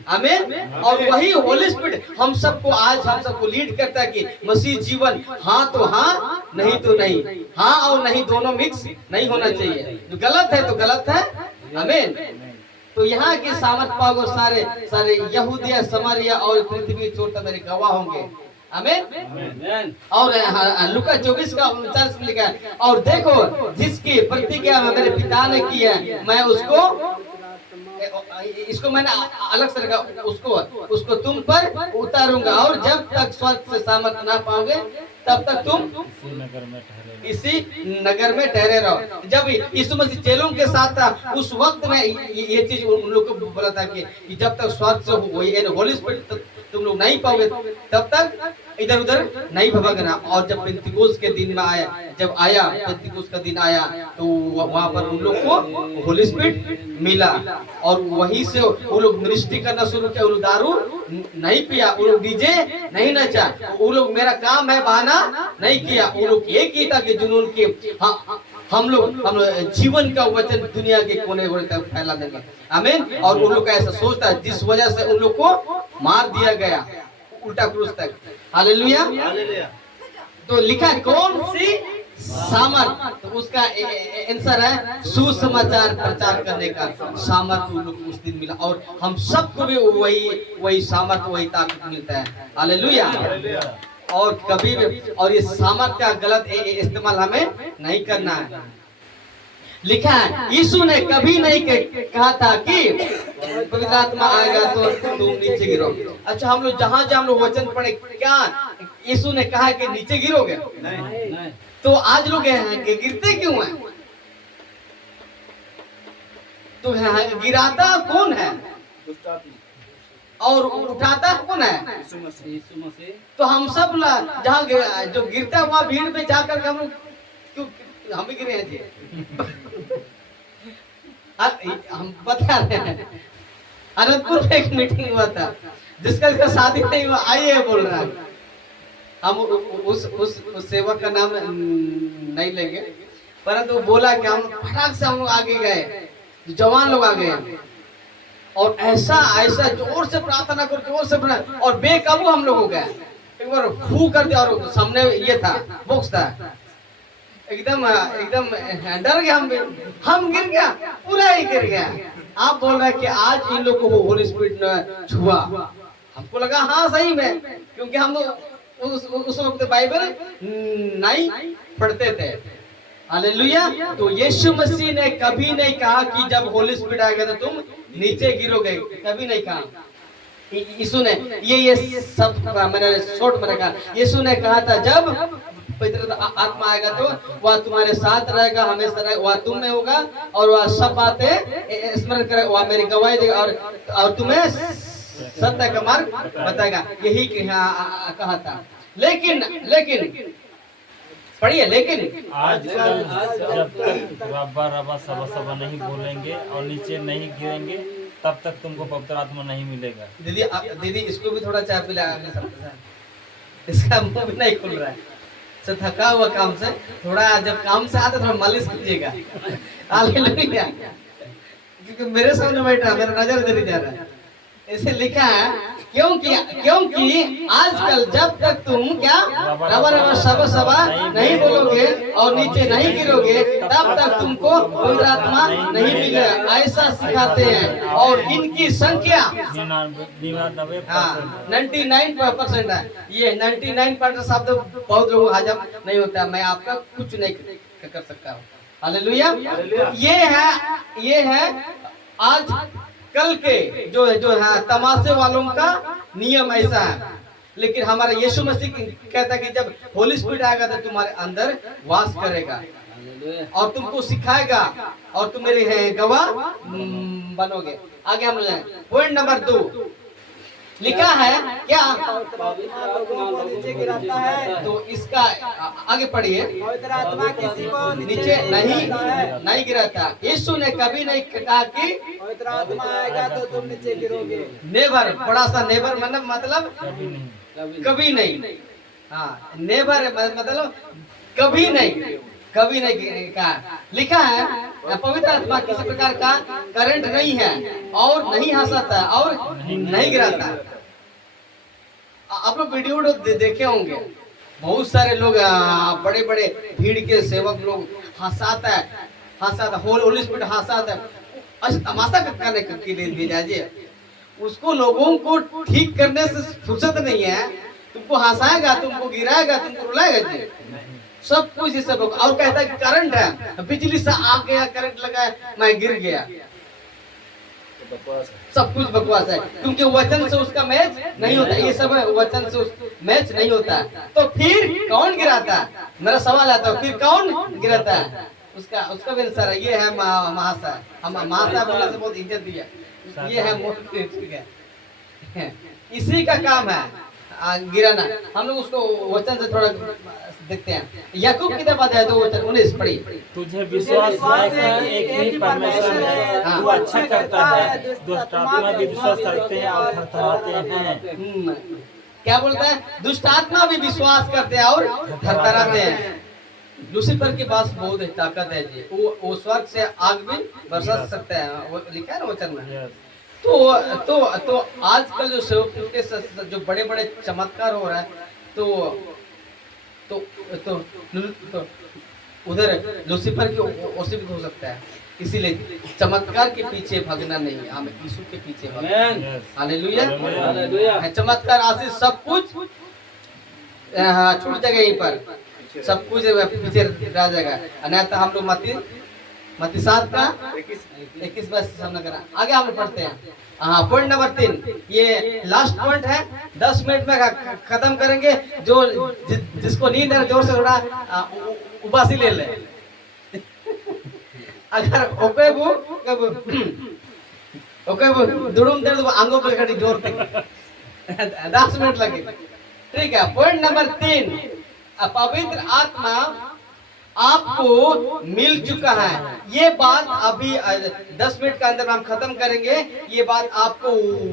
आमीन। और वही होली स्पिरिट हम सबको आज हम सबको लीड करता है कि मसीह जीवन हाँ तो हाँ, नहीं तो नहीं, हाँ और नहीं दोनों मिक्स नहीं होना चाहिए। जो गलत है तो गलत है, आमीन। तो यहाँ की सामर्थ पाओगे, सारे सारे यहूदिया, समारिया और पृथ्वी छोड़ तक मेरे गवाह होंगे। आमीन। और लुका 24 का 49 में लिखा है, और देखो जिसकी प्रतिज्ञा मेरे पिता ने की है, मैं उसको, इसको मैंने अलग से रखा, उसको तुम पर उतारूंगा, और जब तक स्वर्ग से सामर्थ ना पाओगे तब तक तुम इसी नगर में ठहरे रहो। जब यीशु मसीह चेलों के साथ था, उस वक्त में ये चीज उन लोग को बोला था कि जब तक स्वर्ग से होली स्पिरिट तुम लोग नहीं पाओगे तब तक इधर उधर नहीं भटकना। और जब पेंतिकोस्त के दिन में आया, जब आया पेंतिकोस्त का दिन आया, तो वहां पर उन लोग को होली स्पिरिट मिला, और वहीं से वो लोग मिनिस्ट्री करना शुरू किया। वो लोग दारू नहीं पिया, वो लोग डीजे नहीं नचा, वो लोग मेरा काम है बहाना नहीं किया। वो लोग ये किया था कि जुनून के हम लोग जीवन का वचन दुनिया के कोने कोने तक फैला देंगे। आमीन। और उन लोग का ऐसा सोचता है, जिस वजह से उन लोग को मार दिया गया उल्टा क्रूस तक। हालेलुया। तो लिखा है कौन सी सामर्थ, तो उसका आंसर है सुसमाचार प्रचार करने का सामर्थ उन लोग को उस दिन मिला, और हम सबको भी वही सामर्थ, वही ताकत मिलता है। हालेलुया। और कभी भी, और ये सामर्थ का गलत इस्तेमाल हमें नहीं करना है। लिखा है यीशु ने कभी नहीं कहा था कि पवित्र आत्मा आएगा तो तुम नीचे गिरो। अच्छा, हम लोग जहाँ हम लोग वचन पढ़े, क्या यीशु ने कहा कि नीचे गिरोगे? नहीं। तो आज लोग गिरते क्यों हैं? तो गिराता कौन है और उठाता कौन है? यीशु मसीह। तो हम सब जहाँ जो गिरता है वहाँ भीड़ में जाकर हम लोग क्यों, हम भी गिरे हैं जी। हम बता रहे हैं, अनंतपुर में एक मीटिंग हुआ था, जिसका शादी नहीं हुआ, आइए बोल रहा है। हम उस सेवक का नाम नहीं लेंगे, परंतु बोला कि हम फटाक से हम लोग आगे गए, जवान लोग आ गए, और ऐसा जोर से प्रार्थना कर, जोर से और बेकाबू हम लोग हो गए। एक बार फू कर दिया, और सामने ये था, बॉक्स था, एकदम डर गया, हम गिर गया, पूरा ही गिर गया। आप बोल रहे हैं कि आज इन लोगों को होली स्पिरिट ने छुआ। हमको लगा हाँ सही में, क्योंकि हम उस वक्त बाइबल नहीं पढ़ते थे। हालेलुया। तो यीशु मसीह ने कभी नहीं कहा कि जब होली स्पिरिट आएगा तो तुम नीचे गिरोगे, कभी नहीं कहा। यीशु ने ये सब मैंने शॉर्ट में रखा। यीशु ने कहा था जब पवित्र आत्मा आएगा तो वह तुम्हारे साथ रहेगा, हमेशा रहेगा, वह तुम में होगा, और वह सब बातें स्मरण करेगा, वह मेरी गवाही देगा, और तुम्हें सत्य का मार्ग बताएगा। यही कहा था। लेकिन पढ़िए, लेकिन आजकल जब तक रब्बा सबा नहीं बोलेंगे और नीचे नहीं गिरेंगे तब तक तुमको पवित्र आत्मा नहीं मिलेगा। दीदी इसको भी थोड़ा चाय पिला, इसका मुंह भी नहीं खुल रहा है, से थका हुआ काम से, थोड़ा जब काम से आता थोड़ा मालिश कीजिएगा। हालेलुया। क्योंकि मेरे सामने बैठा, मेरा नजर इधर ही जा रहा है। इसे लिखा है क्योंकि आजकल जब तक तुम क्या रबा सबा नहीं बोलोगे और नीचे नहीं गिरोगे तब तक तुमको पवित्र आत्मा नहीं मिलेगा, ऐसा सिखाते हैं। और इनकी संख्या 99% है। ये 99% शब्द बहुत लोग हजम नहीं होता, मैं आपका कुछ नहीं कर सकता हूँ। हालेलुया। ये है आज कल के जो है तमाशे वालों का नियम ऐसा है। लेकिन हमारा यीशु मसीह कहता है कि जब होली स्पिरिट आएगा तो तुम्हारे अंदर वास करेगा और तुमको सिखाएगा और तुम मेरे गवाह बनोगे। आगे हम जाएं। पॉइंट नंबर 2 लिखा है क्या? नीचे गिराता है। तो इसका आगे पढ़िए। पवित्र आत्मा किसी को नीचे नहीं गिराता। यीशु ने कभी नहीं कहा कि पवित्र आत्मा आएगा तो तुम नीचे गिरोगे। नेवर, बड़ा सा नेवर मतलब कभी नहीं। हाँ, नेवर मतलब कभी नहीं कहा। लिखा है पवित्र आत्मा किसी प्रकार का करंट नहीं है और नहीं हंसाता और नहीं गिराता। आप लोग वीडियो देखे होंगे, बहुत सारे लोग बड़े बड़े भीड़ के सेवक लोग हंसाता होली स्पिरिट हंसाता है। अच्छा तमाशा करने के लिए भेजा जी, उसको लोगों को ठीक करने से फुर्सत नहीं है। तुमको हंसाएगा, तुमको गिराएगा, तुमको रुलाएगा जी, सब कुछ ये सब लोग। और कहता है कि करंट है, बिजली से आ गया, करंट लगा, मैं गिर गया, सब कुछ बकवास है, क्योंकि वचन से उसका मैच नहीं होता। ये सब वचन से मैच नहीं होता। तो फिर कौन गिराता है? मेरा सवाल आता है, फिर कौन गिराता है? उसका भी आंसर है, ये है महाशय। हम महाशय बोलने से बहुत इज्जत दिया, ये है मोदी, ठीक है, इसी का काम है गिराना। हम लोग उसको वचन से थोड़ा देखते हैं। याकूब की किताब है 2:19 पढ़ी। तुझे विश्वास है कि एक ही परमेश्वर है, तू अच्छा करता है, दुष्ट आत्मा भी विश्वास करते हैं और थरथराते हैं। क्या बोलता है? दुष्ट आत्मा भी विश्वास करते हैं और थरथराते हैं। लूसीफर के पास बहुत ताकत है जी, वो स्वर्ग से आग भी बरसा सकता है, वो लिखा है ना वचन में। तो आजकल जो सेवक के जो बड़े बड़े चमत्कार हो रहा है, तो उधर लूसीफर की ओर से भी हो सकता है। इसीलिए चमत्कार के पीछे भागना नहीं है, हमें यीशु के पीछे भागना। हालेलुया। चमत्कार आशीष सब कुछ छूट जाएगा यहीं पर, सब कुछ पीछे रह जाएगा। नहीं तो हम लोग मत्ती 7 का 21 बस सामना करा। आगे हम लोग पढ़ते हैं। हाँ, पॉइंट नंबर 3, ये लास्ट पॉइंट है, 10 मिनट में खत्म करेंगे। जो जिसको नींद है जोर से थोड़ा उबासी ले ले। अगर ओके दुड़ुम दे तो आंगों पे खड़ी जोर से 10 मिनट लगे। ठीक है, पॉइंट नंबर 3, पवित्र आत्मा आपको मिल चुका है। ये बात अभी 10 मिनट के अंदर हम खत्म करेंगे। ये बात आपको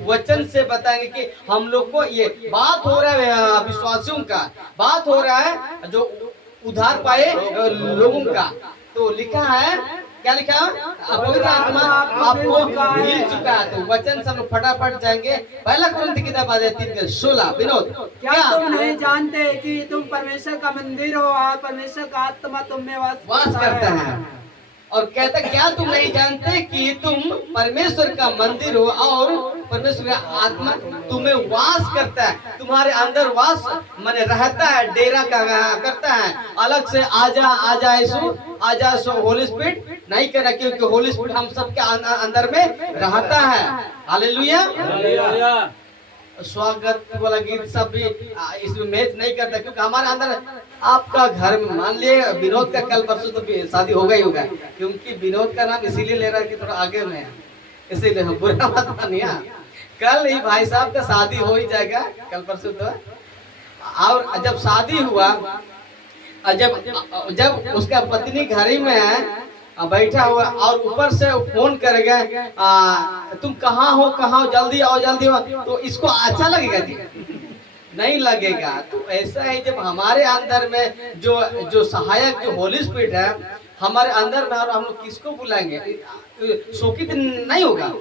वचन से बताएंगे कि हम लोग को ये बात हो रहा है, विश्वासियों का बात हो रहा है, जो उधार पाए लोगों का। तो लिखा है, क्या लिखा है? पवित्र आत्मा आपको मिल चुका है। तो वचन से हम लोग फटाफट जाएंगे। पहला कुरिन्थी की किताब 3:16। विनोद, क्या तुम नहीं जानते कि तुम परमेश्वर का मंदिर हो और परमेश्वर का आत्मा तुम में वास करता है? और कहता, क्या तुम नहीं जानते कि तुम परमेश्वर का मंदिर हो और परमेश्वर का आत्मा तुम्हें वास करता है? तुम्हारे अंदर वास माने रहता है, डेरा करता है। अलग से आजा यीशु, आजा सो होली स्पिरिट नहीं करना, क्योंकि होली स्पिरिट हम सबके अंदर में रहता है। हालेलुया। स्वागत वाला गीत सब भी इसमें मैच नहीं करता, क्योंकि हमारे अंदर आपका घर में, मान लिए विनोद का कल परसों तो शादी होगा ही होगा, क्योंकि विनोद का नाम इसीलिए ले रहा है कि थोड़ा आगे में है, इसीलिए बुरा मत मानिए। कल ही भाई साहब का शादी हो ही जाएगा, कल परसों तो। और जब शादी हुआ, जब उसका पत्नी घर ही में है बैठा हुआ, और ऊपर से फोन करेगा, तुम कहाँ हो जल्दी आओ जल्दी आओ, तो इसको अच्छा लगेगा जी? नहीं लगेगा। तो ऐसा है, जब हमारे अंदर में जो सहायक जो होली स्पिरिट है हमारे अंदर में, और हम लोग किसको बुलाएंगे? शोकित नहीं होगा,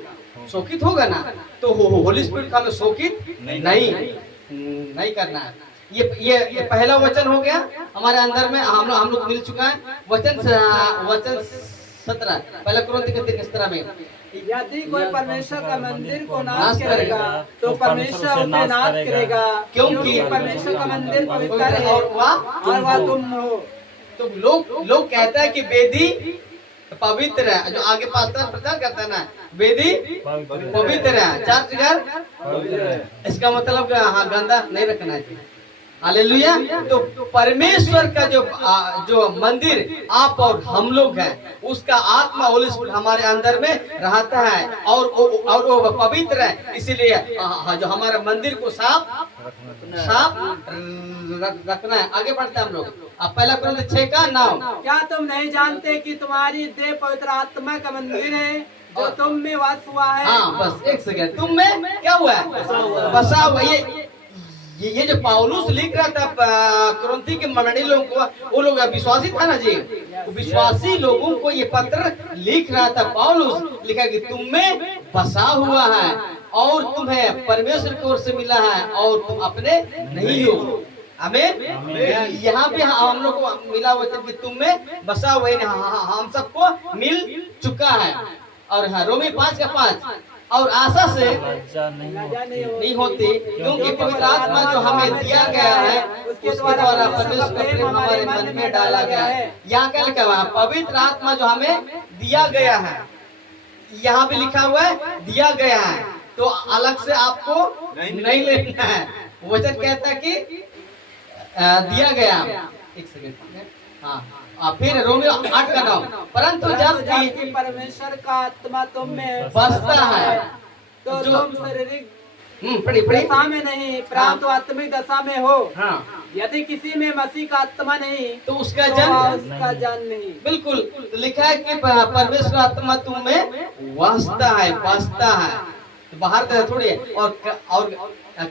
शोकित होगा ना, तो होली स्पिरिट का हमें शोकित नहीं करना है। ये पहला वचन हो गया हमारे अंदर में, हम लोग मिल चुका है। वचन 17 पहला कुरिन्थी के 3:17 में, यदि कोई परमेश्वर का मंदिर को नाश करेगा तो परमेश्वर उसे नाश करेगा, क्योंकि परमेश्वर का मंदिर पवित्र है और वह तुम हो। तो लोग कहता है कि वेदी पवित्र है, जो आगे पास्टर प्रचार करता है ना, वेदी पवित्र है, चर्च घर, इसका मतलब हाँ गंदा नहीं रखना है। हालेलुया। तो परमेश्वर का जो मंदिर आप और हम लोग हैं, उसका आत्मा होली स्पिरिट हमारे अंदर में रहता है, और वो पवित्र है। इसीलिए जो हमारा मंदिर को साफ रखना है। आगे बढ़ते हैं हम लोग। अब पहला कुरिन्थी 6:9, क्या तुम नहीं जानते कि तुम्हारी देह पवित्र आत्मा का मंदिर है जो तुम में वास हुआ है? हाँ, बस एक सेकंड, तुम में क्या हुआ है? बसा हुआ। ये जो पौलुस लिख रहा था कुरिन्थी के मंडली लोगों को, वो लोग विश्वासी था ना जी, विश्वासी लोगों को ये पत्र लिख रहा था पौलुस, लिखा कि तुम में बसा हुआ है और तुम्हें परमेश्वर की ओर से मिला है और तुम अपने नहीं हो। आमीन। यहाँ पे हम लोग को मिला वचन कि तुम में बसा हुआ है, हम सबको मिल चुका है। और हाँ रोमी 5:5 और आशा से लज्जा नहीं होती नहीं होती क्योंकि पवित्र आत्मा जो हमें दिया गया है उसके द्वारा परमेश्वर का प्रेम हमारे मन में डाला गया है। यहाँ क्या लिखा हुआ है? पवित्र आत्मा जो हमें दिया गया है, यहाँ भी लिखा हुआ है दिया गया है, तो अलग से आपको नहीं लेना है। वचन कहता है कि दिया गया। एक सेकंड, हाँ फिर रोमियो 8:9 परंतु जब कि परमेश्वर का आत्मा तुम में बसता है तो जो तुम शारीरिक पढ़ी दशा में नहीं परंतु आत्मिक दशा में हो। हाँ यदि किसी में मसीह का आत्मा नहीं तो उसका तो जन्म उसका जन्म नहीं। बिल्कुल तो लिखा है कि परमेश्वर आत्मा तुम में वसता है, बसता है, तो बाहर तो थोड़ी है। और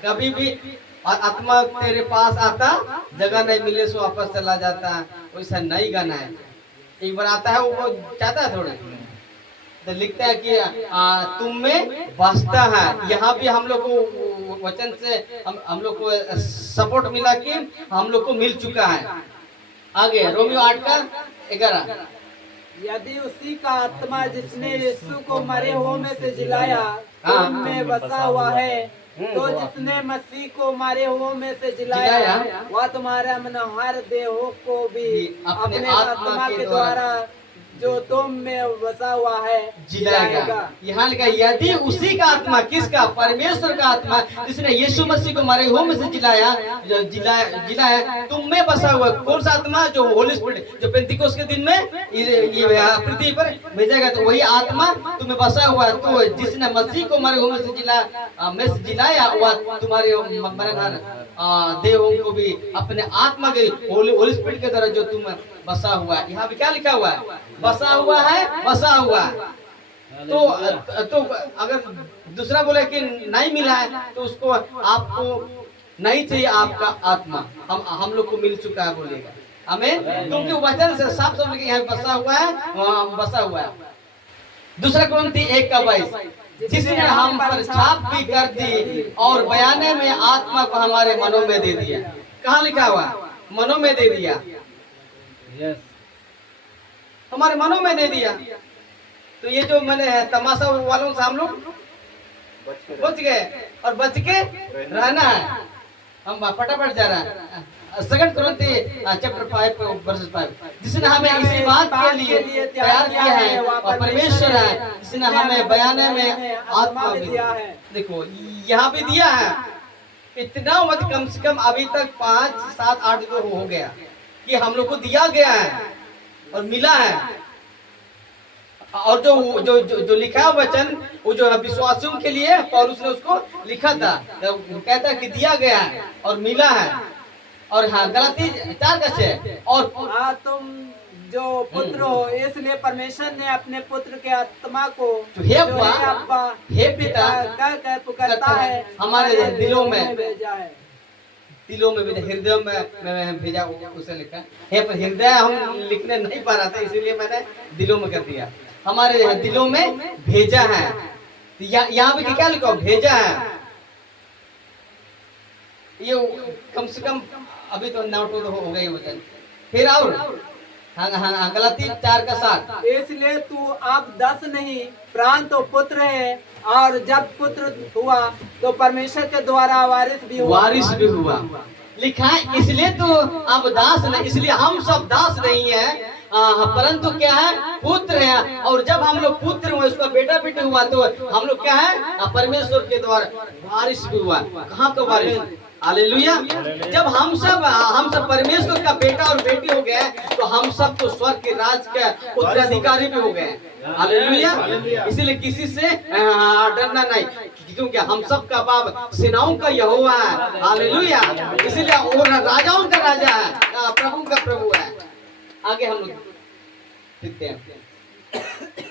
कभी भी आत्मा तेरे पास आता, जगह नहीं मिले सो वापस चला जाता है, वैसा नहीं गाना है। एक बार आता है वो चाहता है थोड़ा, तो लिखता है कि तुम में बसता है। यहाँ भी हम लोग को वचन से हम लोग को सपोर्ट मिला कि हम लोग को मिल चुका है। आगे रोमियो 8:11 यदि उसी का आत्मा जिसने यीशु को मरे हुओं में से जिलाया तुम में बसा हुआ है, तो जिसने मसीह को मरे हुओं में से जिलाया वह तुम्हारा मनोहर देहों को भी अपने आत्मा के द्वारा जो तुम में बसा हुआ है जिलाएगा। यहाँ लिखा यदि उसी का आत्मा, किसका? परमेश्वर का आत्मा जिसने यीशु मसीह को मरे हुओं में से जिलाया, जिलाया तुम में बसा हुआ। कौन सा आत्मा? जो होली स्पिरिट, जो पेंतिकोस्त के दिन में ये पृथ्वी पर भेजेगा, तो वही आत्मा तुम्हें बसा हुआ है। तो जिसने मसीह को मरे हुओं में से जिलाया वह तुम्हारे मरणहार देहों को भी अपने आत्मा के होली स्पिरिट के द्वारा जो तुम बसा हुआ है। यहाँ पे क्या लिखा हुआ है? बसा हुआ है, बसा हुआ है। तो अगर दूसरा बोले कि नहीं मिला है तो उसको आपको नहीं चाहिए आपका आत्मा, हम लोग को मिल चुका है बोलेगा। हमें क्योंकि वचन से साफ समझ के यहाँ बसा हुआ है, वहाँ बसा हुआ है। दूसरा कुरिन्थी 1:22 जिसने हम पर छाप भी कर दी और बयाने में आत्मा को हमारे मनों में दे दिया। कहाँ लिखा हुआ? मनों में दे दिया, हमारे मनों में दे दिया। तो ये जो मैंने तमाशा वालों से हम लोग बच गए और बच के रहना है। हम फटाफट जा रहा है। 2 कुरिन्थी चैप्टर 5:5 जिसने हमें इसी बात के लिए तैयार किया है और परमेश्वर है जिसने हमें बयाने में आत्मा भी दिया है। देखो यहाँ भी दिया है। इतना मत कम से कम अभी तक 5, 7, 8 तो हो गया कि हम लोग को दिया गया है और मिला है। और जो लिखा है वचन, वो जो विश्वासियों के लिए पौलुस ने उसको लिखा था, कहता है कि दिया गया है और मिला है। और हाँ गलाती 4:6 और तुम जो पुत्र हो इसलिए परमेश्वर ने अपने पुत्र के आत्मा को जो हे अब्बा, हे पिता कहकर पुकारता है हमारे दिलों में भेजा है। दिलों में भेजा, हृदय में भेजा, उसे लिखा है। पर हृदय हम लिखने नहीं पा रहा था, इसीलिए मैंने दिलों में कर दिया। हमारे दिलों में भेजा है। यहाँ पे क्या लिखा? भेजा है। ये कम से कम अभी तो 9 तो हो गई वचन। फिर और हाँ गलाती 4:7 इसलिए तू अब 10 नहीं प्राण तो पुत्र है, और जब पुत्र हुआ तो परमेश्वर के द्वारा वारिस भी हुआ। लिखा है इसलिए तो अब दास नहीं, इसलिए हम सब दास नहीं है परंतु क्या है? पुत्र है। और जब हम लोग पुत्र हुए, उसका बेटा बेटे हुआ, तो हम लोग क्या है? परमेश्वर के द्वारा वारिस भी हुआ। कहाँ का वारिस? हालेलुया। जब हम सब परमेश्वर का बेटा और बेटी हो गए, तो हम सब तो स्वर्ग के राज के उत्तराधिकारी भी हो गए। हालेलुया। इसलिए किसी से डरना नहीं, क्योंकि हम सब का बाप सेनाओं का यहोवा है। हालेलुया। इसीलिए वो राजाओं का राजा है, प्रभु का प्रभु है। आगे हम लोग देखते हैं,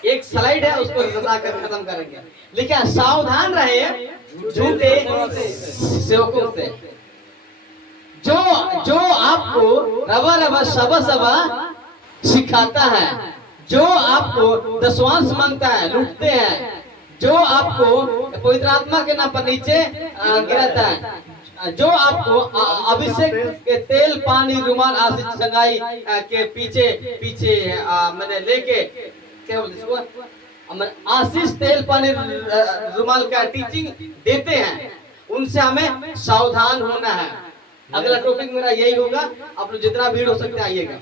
एक स्लाइड है उसको बताकर खत्म करेंगे। लिखा सावधान रहे झूठे सेवकों से जो आपको रवा सबा सिखाता है, जो आपको दशवांश मांगता है, लूटते हैं, जो आपको पवित्र आत्मा के नाम पर नीचे गिराता है, जो आपको अभिषेक के तेल, पानी, रुमाल, आशीष, संगाई के पीछे मैंने लेके क्या बोलते आशीष तेल पानी रुमाल का टीचिंग देते हैं, उनसे हमें सावधान होना है। अगला टॉपिक मेरा यही होगा, आप लोग जितना भीड़ हो सकते आइएगा।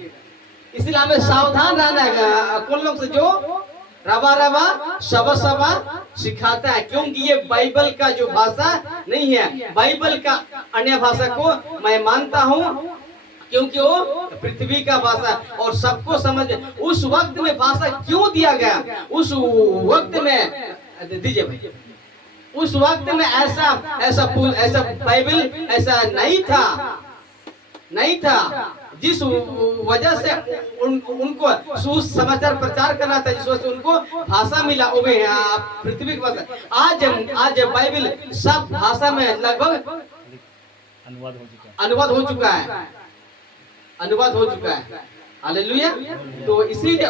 इसलिए हमें सावधान रहना है कौन लोग से जो रवा रवा सबा सबा सिखाता है, क्योंकि ये बाइबल का जो भाषा नहीं है। बाइबल का अन्य भाषा को मैं मानता हूँ क्योंकि वो पृथ्वी का भाषा और सबको समझ। उस वक्त में भाषा क्यों दिया गया, उस वक्त में दीजिए भाई, उस वक्त में ऐसा बाइबल ऐसा नहीं था जिस वजह से उनको सुसमाचार प्रचार करना था, जिस वजह से उनको भाषा मिला वो भी पृथ्वी की भाषा। आज बाइबल सब भाषा में लगभग अनुवाद हो चुका है। हालेलुया। तो इसीलिए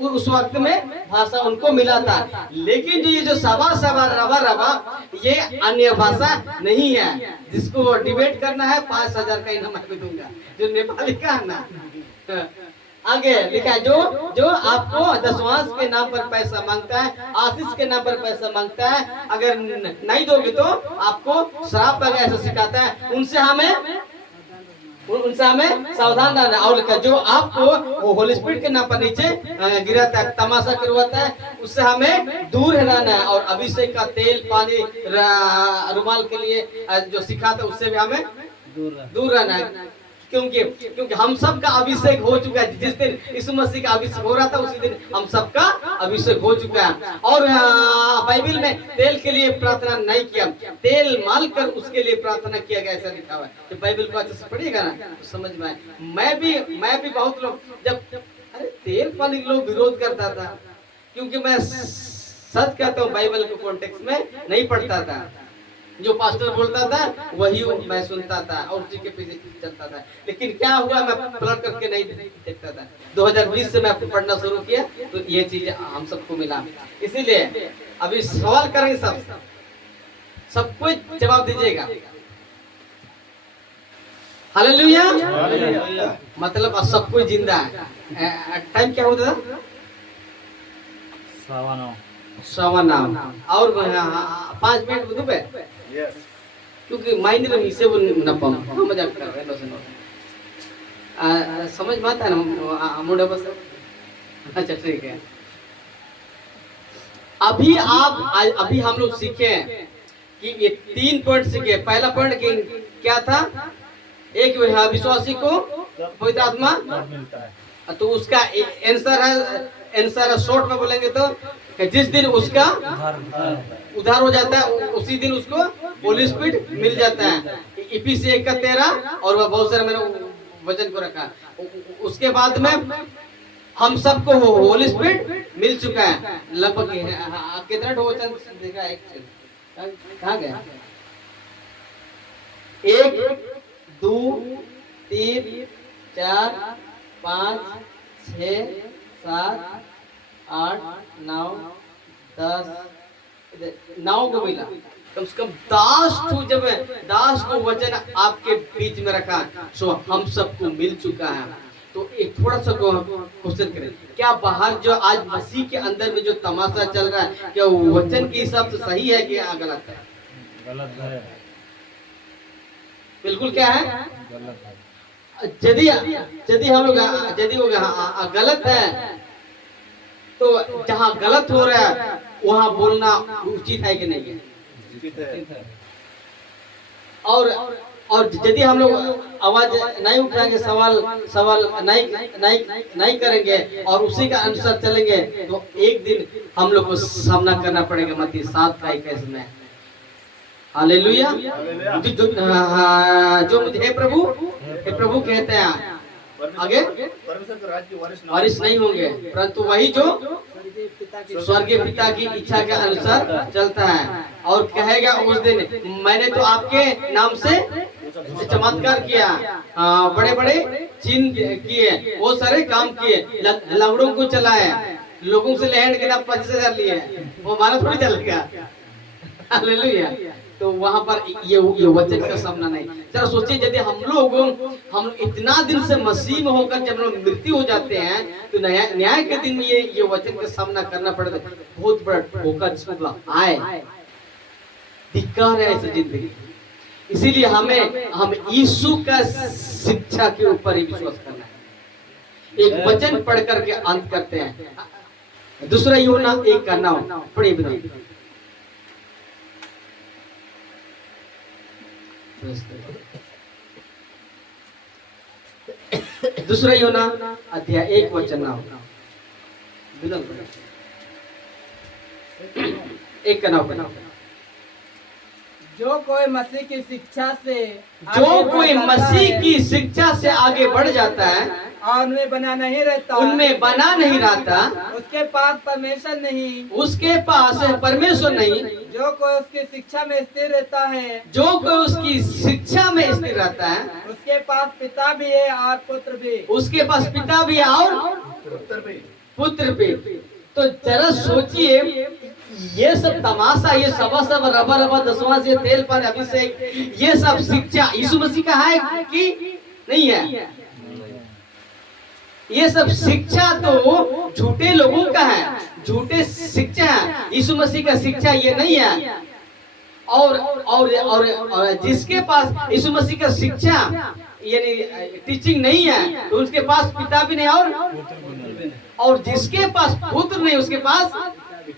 उस वक्त में भाषा उनको मिला था। लेकिन जो ये जो सबा सबा रवा रवा ये अन्य भाषा नहीं है, जिसको डिबेट करना है 5000 का इनाम मैं दूंगा, जो नेपाली का है ना। आगे लिखा है जो आपको दशवांश के नाम पर पैसा मांगता है, आशीष के नाम पर पैसा मांगता है, अगर नहीं दोगे तो आपको श्राप पर ऐसा सिखाता है, उनसे हमें सावधान रहना। और जो आपको होली स्पिरिट के नाम पर नीचे गिराता है, तमाशा करवाता है, उससे हमें दूर रहना है। और अभिषेक का तेल पानी रुमाल के लिए जो सिखाता है उससे भी हमें दूर रहना है, क्योंकि हम सब का अभिषेक हो चुका है। जिस दिन यीशु मसीह का अभिषेक हो रहा था उसी दिन हम सब का अभिषेक हो चुका है। और बाइबल में तेल के लिए प्रार्थना नहीं किया, तेल माल कर उसके लिए प्रार्थना किया गया, ऐसा लिखा हुआ है। तो बाइबल को अच्छे से पढ़िएगा ना तो समझ में आए। मैं भी बहुत लोग जब अरे तेल पानी लोग विरोध करता था, क्योंकि मैं सच कहता हूँ बाइबल को कॉन्टेक्स्ट में नहीं पढ़ता था। जो पास्टर बोलता था वही मैं सुनता था और उसी के पीछे चलता था। लेकिन क्या हुआ, मैं पलट करके नहीं देखता था। 2020 से मैं पढ़ना शुरू किया तो ये चीज हम सबको मिला। इसीलिए अभी सवाल करेंगे, सब कोई जवाब दीजिएगा। हालेलुया। मतलब अब सब कोई जिंदा है। टाइम क्या होता था? 9:15 और 5 मिनट दुबे, क्योंकि माइंड में इसे वो न पाऊं मजाक कर रहे हैं समझ में आता है ना मुंडा बस। अच्छा ठीक है। अभी हम लोग सीखे कि ये 3 पॉइंट सीखे। पहला पॉइंट क्या था? एक विश्वासी को पवित्र आत्मा मिलता है, तो उसका आंसर है शॉर्ट में बोलेंगे तो जिस दिन उसका उद्धार हो जाता है उसी दिन उसको होली स्पिरिट मिल जाता है। इफिसी 1:13 और वह बहुत सारे मैंने वचन को रखा। उसके बाद में हम सबको होली स्पिरिट मिल चुका है लगभग। कितना वचन देखा? कहाँ गया? 1 2 3 4 5 6 7 8 9 10 9 को मिला। कम से कम 10 को वचन आपके बीच में रखा, सो हम सबको मिल चुका है। तो एक थोड़ा सा क्वेश्चन करें, क्या बाहर जो आज मसीह के अंदर में जो तमाशा चल रहा है, क्या वचन के हिसाब से सही है कि गलत है? गलत है, बिल्कुल क्या है? गलत है। यदि हम लोग यदि वो गलत है तो जहाँ गलत हो रहा है वहाँ बोलना उचित है कि नहीं है? और यदि हम लोग आवाज नहीं उठाएंगे, सवाल नहीं करेंगे और उसी का अनुसार चलेंगे तो एक दिन हम लोग को सामना करना पड़ेगा मत्ती 7:21 में। हालेलुया। जो मुझे हे प्रभु कहते हैं आगे परमेश्वर के राज्य के वारिस नहीं होंगे, परंतु वही जो स्वर्गीय पिता की इच्छा के अनुसार चलता है। और कहेगा उस दिन, मैंने तो आपके नाम से चमत्कार किया, बड़े बड़े चिन्ह किए, वो सारे काम किए, लंगड़ों को चलाए, लोगों से लहन के नाम 25,000 लिए, वो हमारा थोड़ी चलेगा। हालेलुया। तो वहां पर ये वचन का सामना नहीं। जरा सोचिए, यदि हम इतना दिन से मसीह में होकर जब लोग मृत्यु हो जाते हैं तो न्याय के दिन ये वचन का सामना करना पड़ता है। बहुत बड़ा ठोकर आए, धिक्कार है ऐसी जिंदगी। इसीलिए हम यीशु का शिक्षा के ऊपर ही विश्वास करना है। एक वचन पढ़ करके अंत करते हैं। दूसरा यूहन्ना 1:9 पढ़िए बिना। दूसरा यूहन्ना अध्याय 1:9 1:9। जो कोई मसीह की शिक्षा से आगे बढ़ जाता है और उनमें बना नहीं रहता, उसके पास परमेश्वर नहीं। जो कोई उसकी शिक्षा में स्थिर रहता है, उसके पास पिता भी है और पुत्र भी। और पुत्र भी। तो जरा सोचिए, ये सब तमाशा, ये सब रबा दसवां से तेल पर अभिषेक, ये सब शिक्षा यीशु मसीह का है कि नहीं है? ये सब शिक्षा तो झूठे लोगों का है, झूठे शिक्षा है। यीशु मसीह का शिक्षा ये नहीं है। और जिसके पास यीशु मसीह का शिक्षा यानी टीचिंग नहीं है तो उसके पास पिता भी नहीं और जिसके पास पुत्र नहीं उसके पास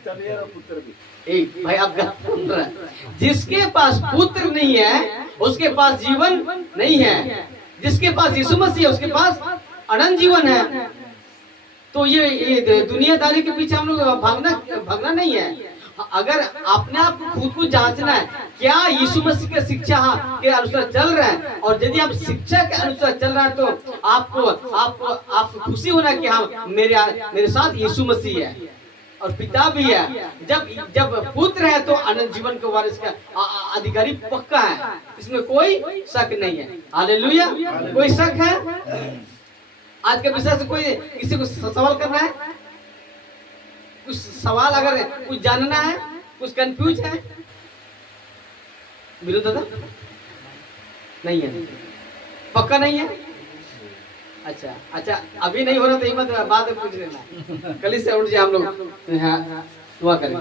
पुत्र भी। एक भाई आप सुन रहे हैं, जिसके पास पुत्र नहीं है उसके पास जीवन नहीं है। जिसके पास यीशु मसीह है उसके पास अनंत जीवन है। तो ये दुनियादारी के पीछे हम लोग भागना नहीं है। अगर अपने आप को खुद को जांचना है, क्या यीशु मसीह की शिक्षा के अनुसार चल रहे हैं, और यदि आप शिक्षा के अनुसार चल रहे हैं तो आपको खुशी होना कि हाँ मेरे साथ यीशु मसीह है और पिता भी है। जब पुत्र है तो अनंत जीवन के वारिस का अधिकारी पक्का है, इसमें कोई शक नहीं है। हालेलुया। कोई शक है? आज के विषय से कोई किसी को सवाल करना है? कुछ सवाल अगर कुछ जानना है, कुछ कंफ्यूज है? बिल्कुल दादा नहीं है, पक्का नहीं है। अच्छा अभी नहीं हो रहा तो हिम्मत बाद में पूछ लेना। कल से उठ जाए हम लोग दुआ करेंगे।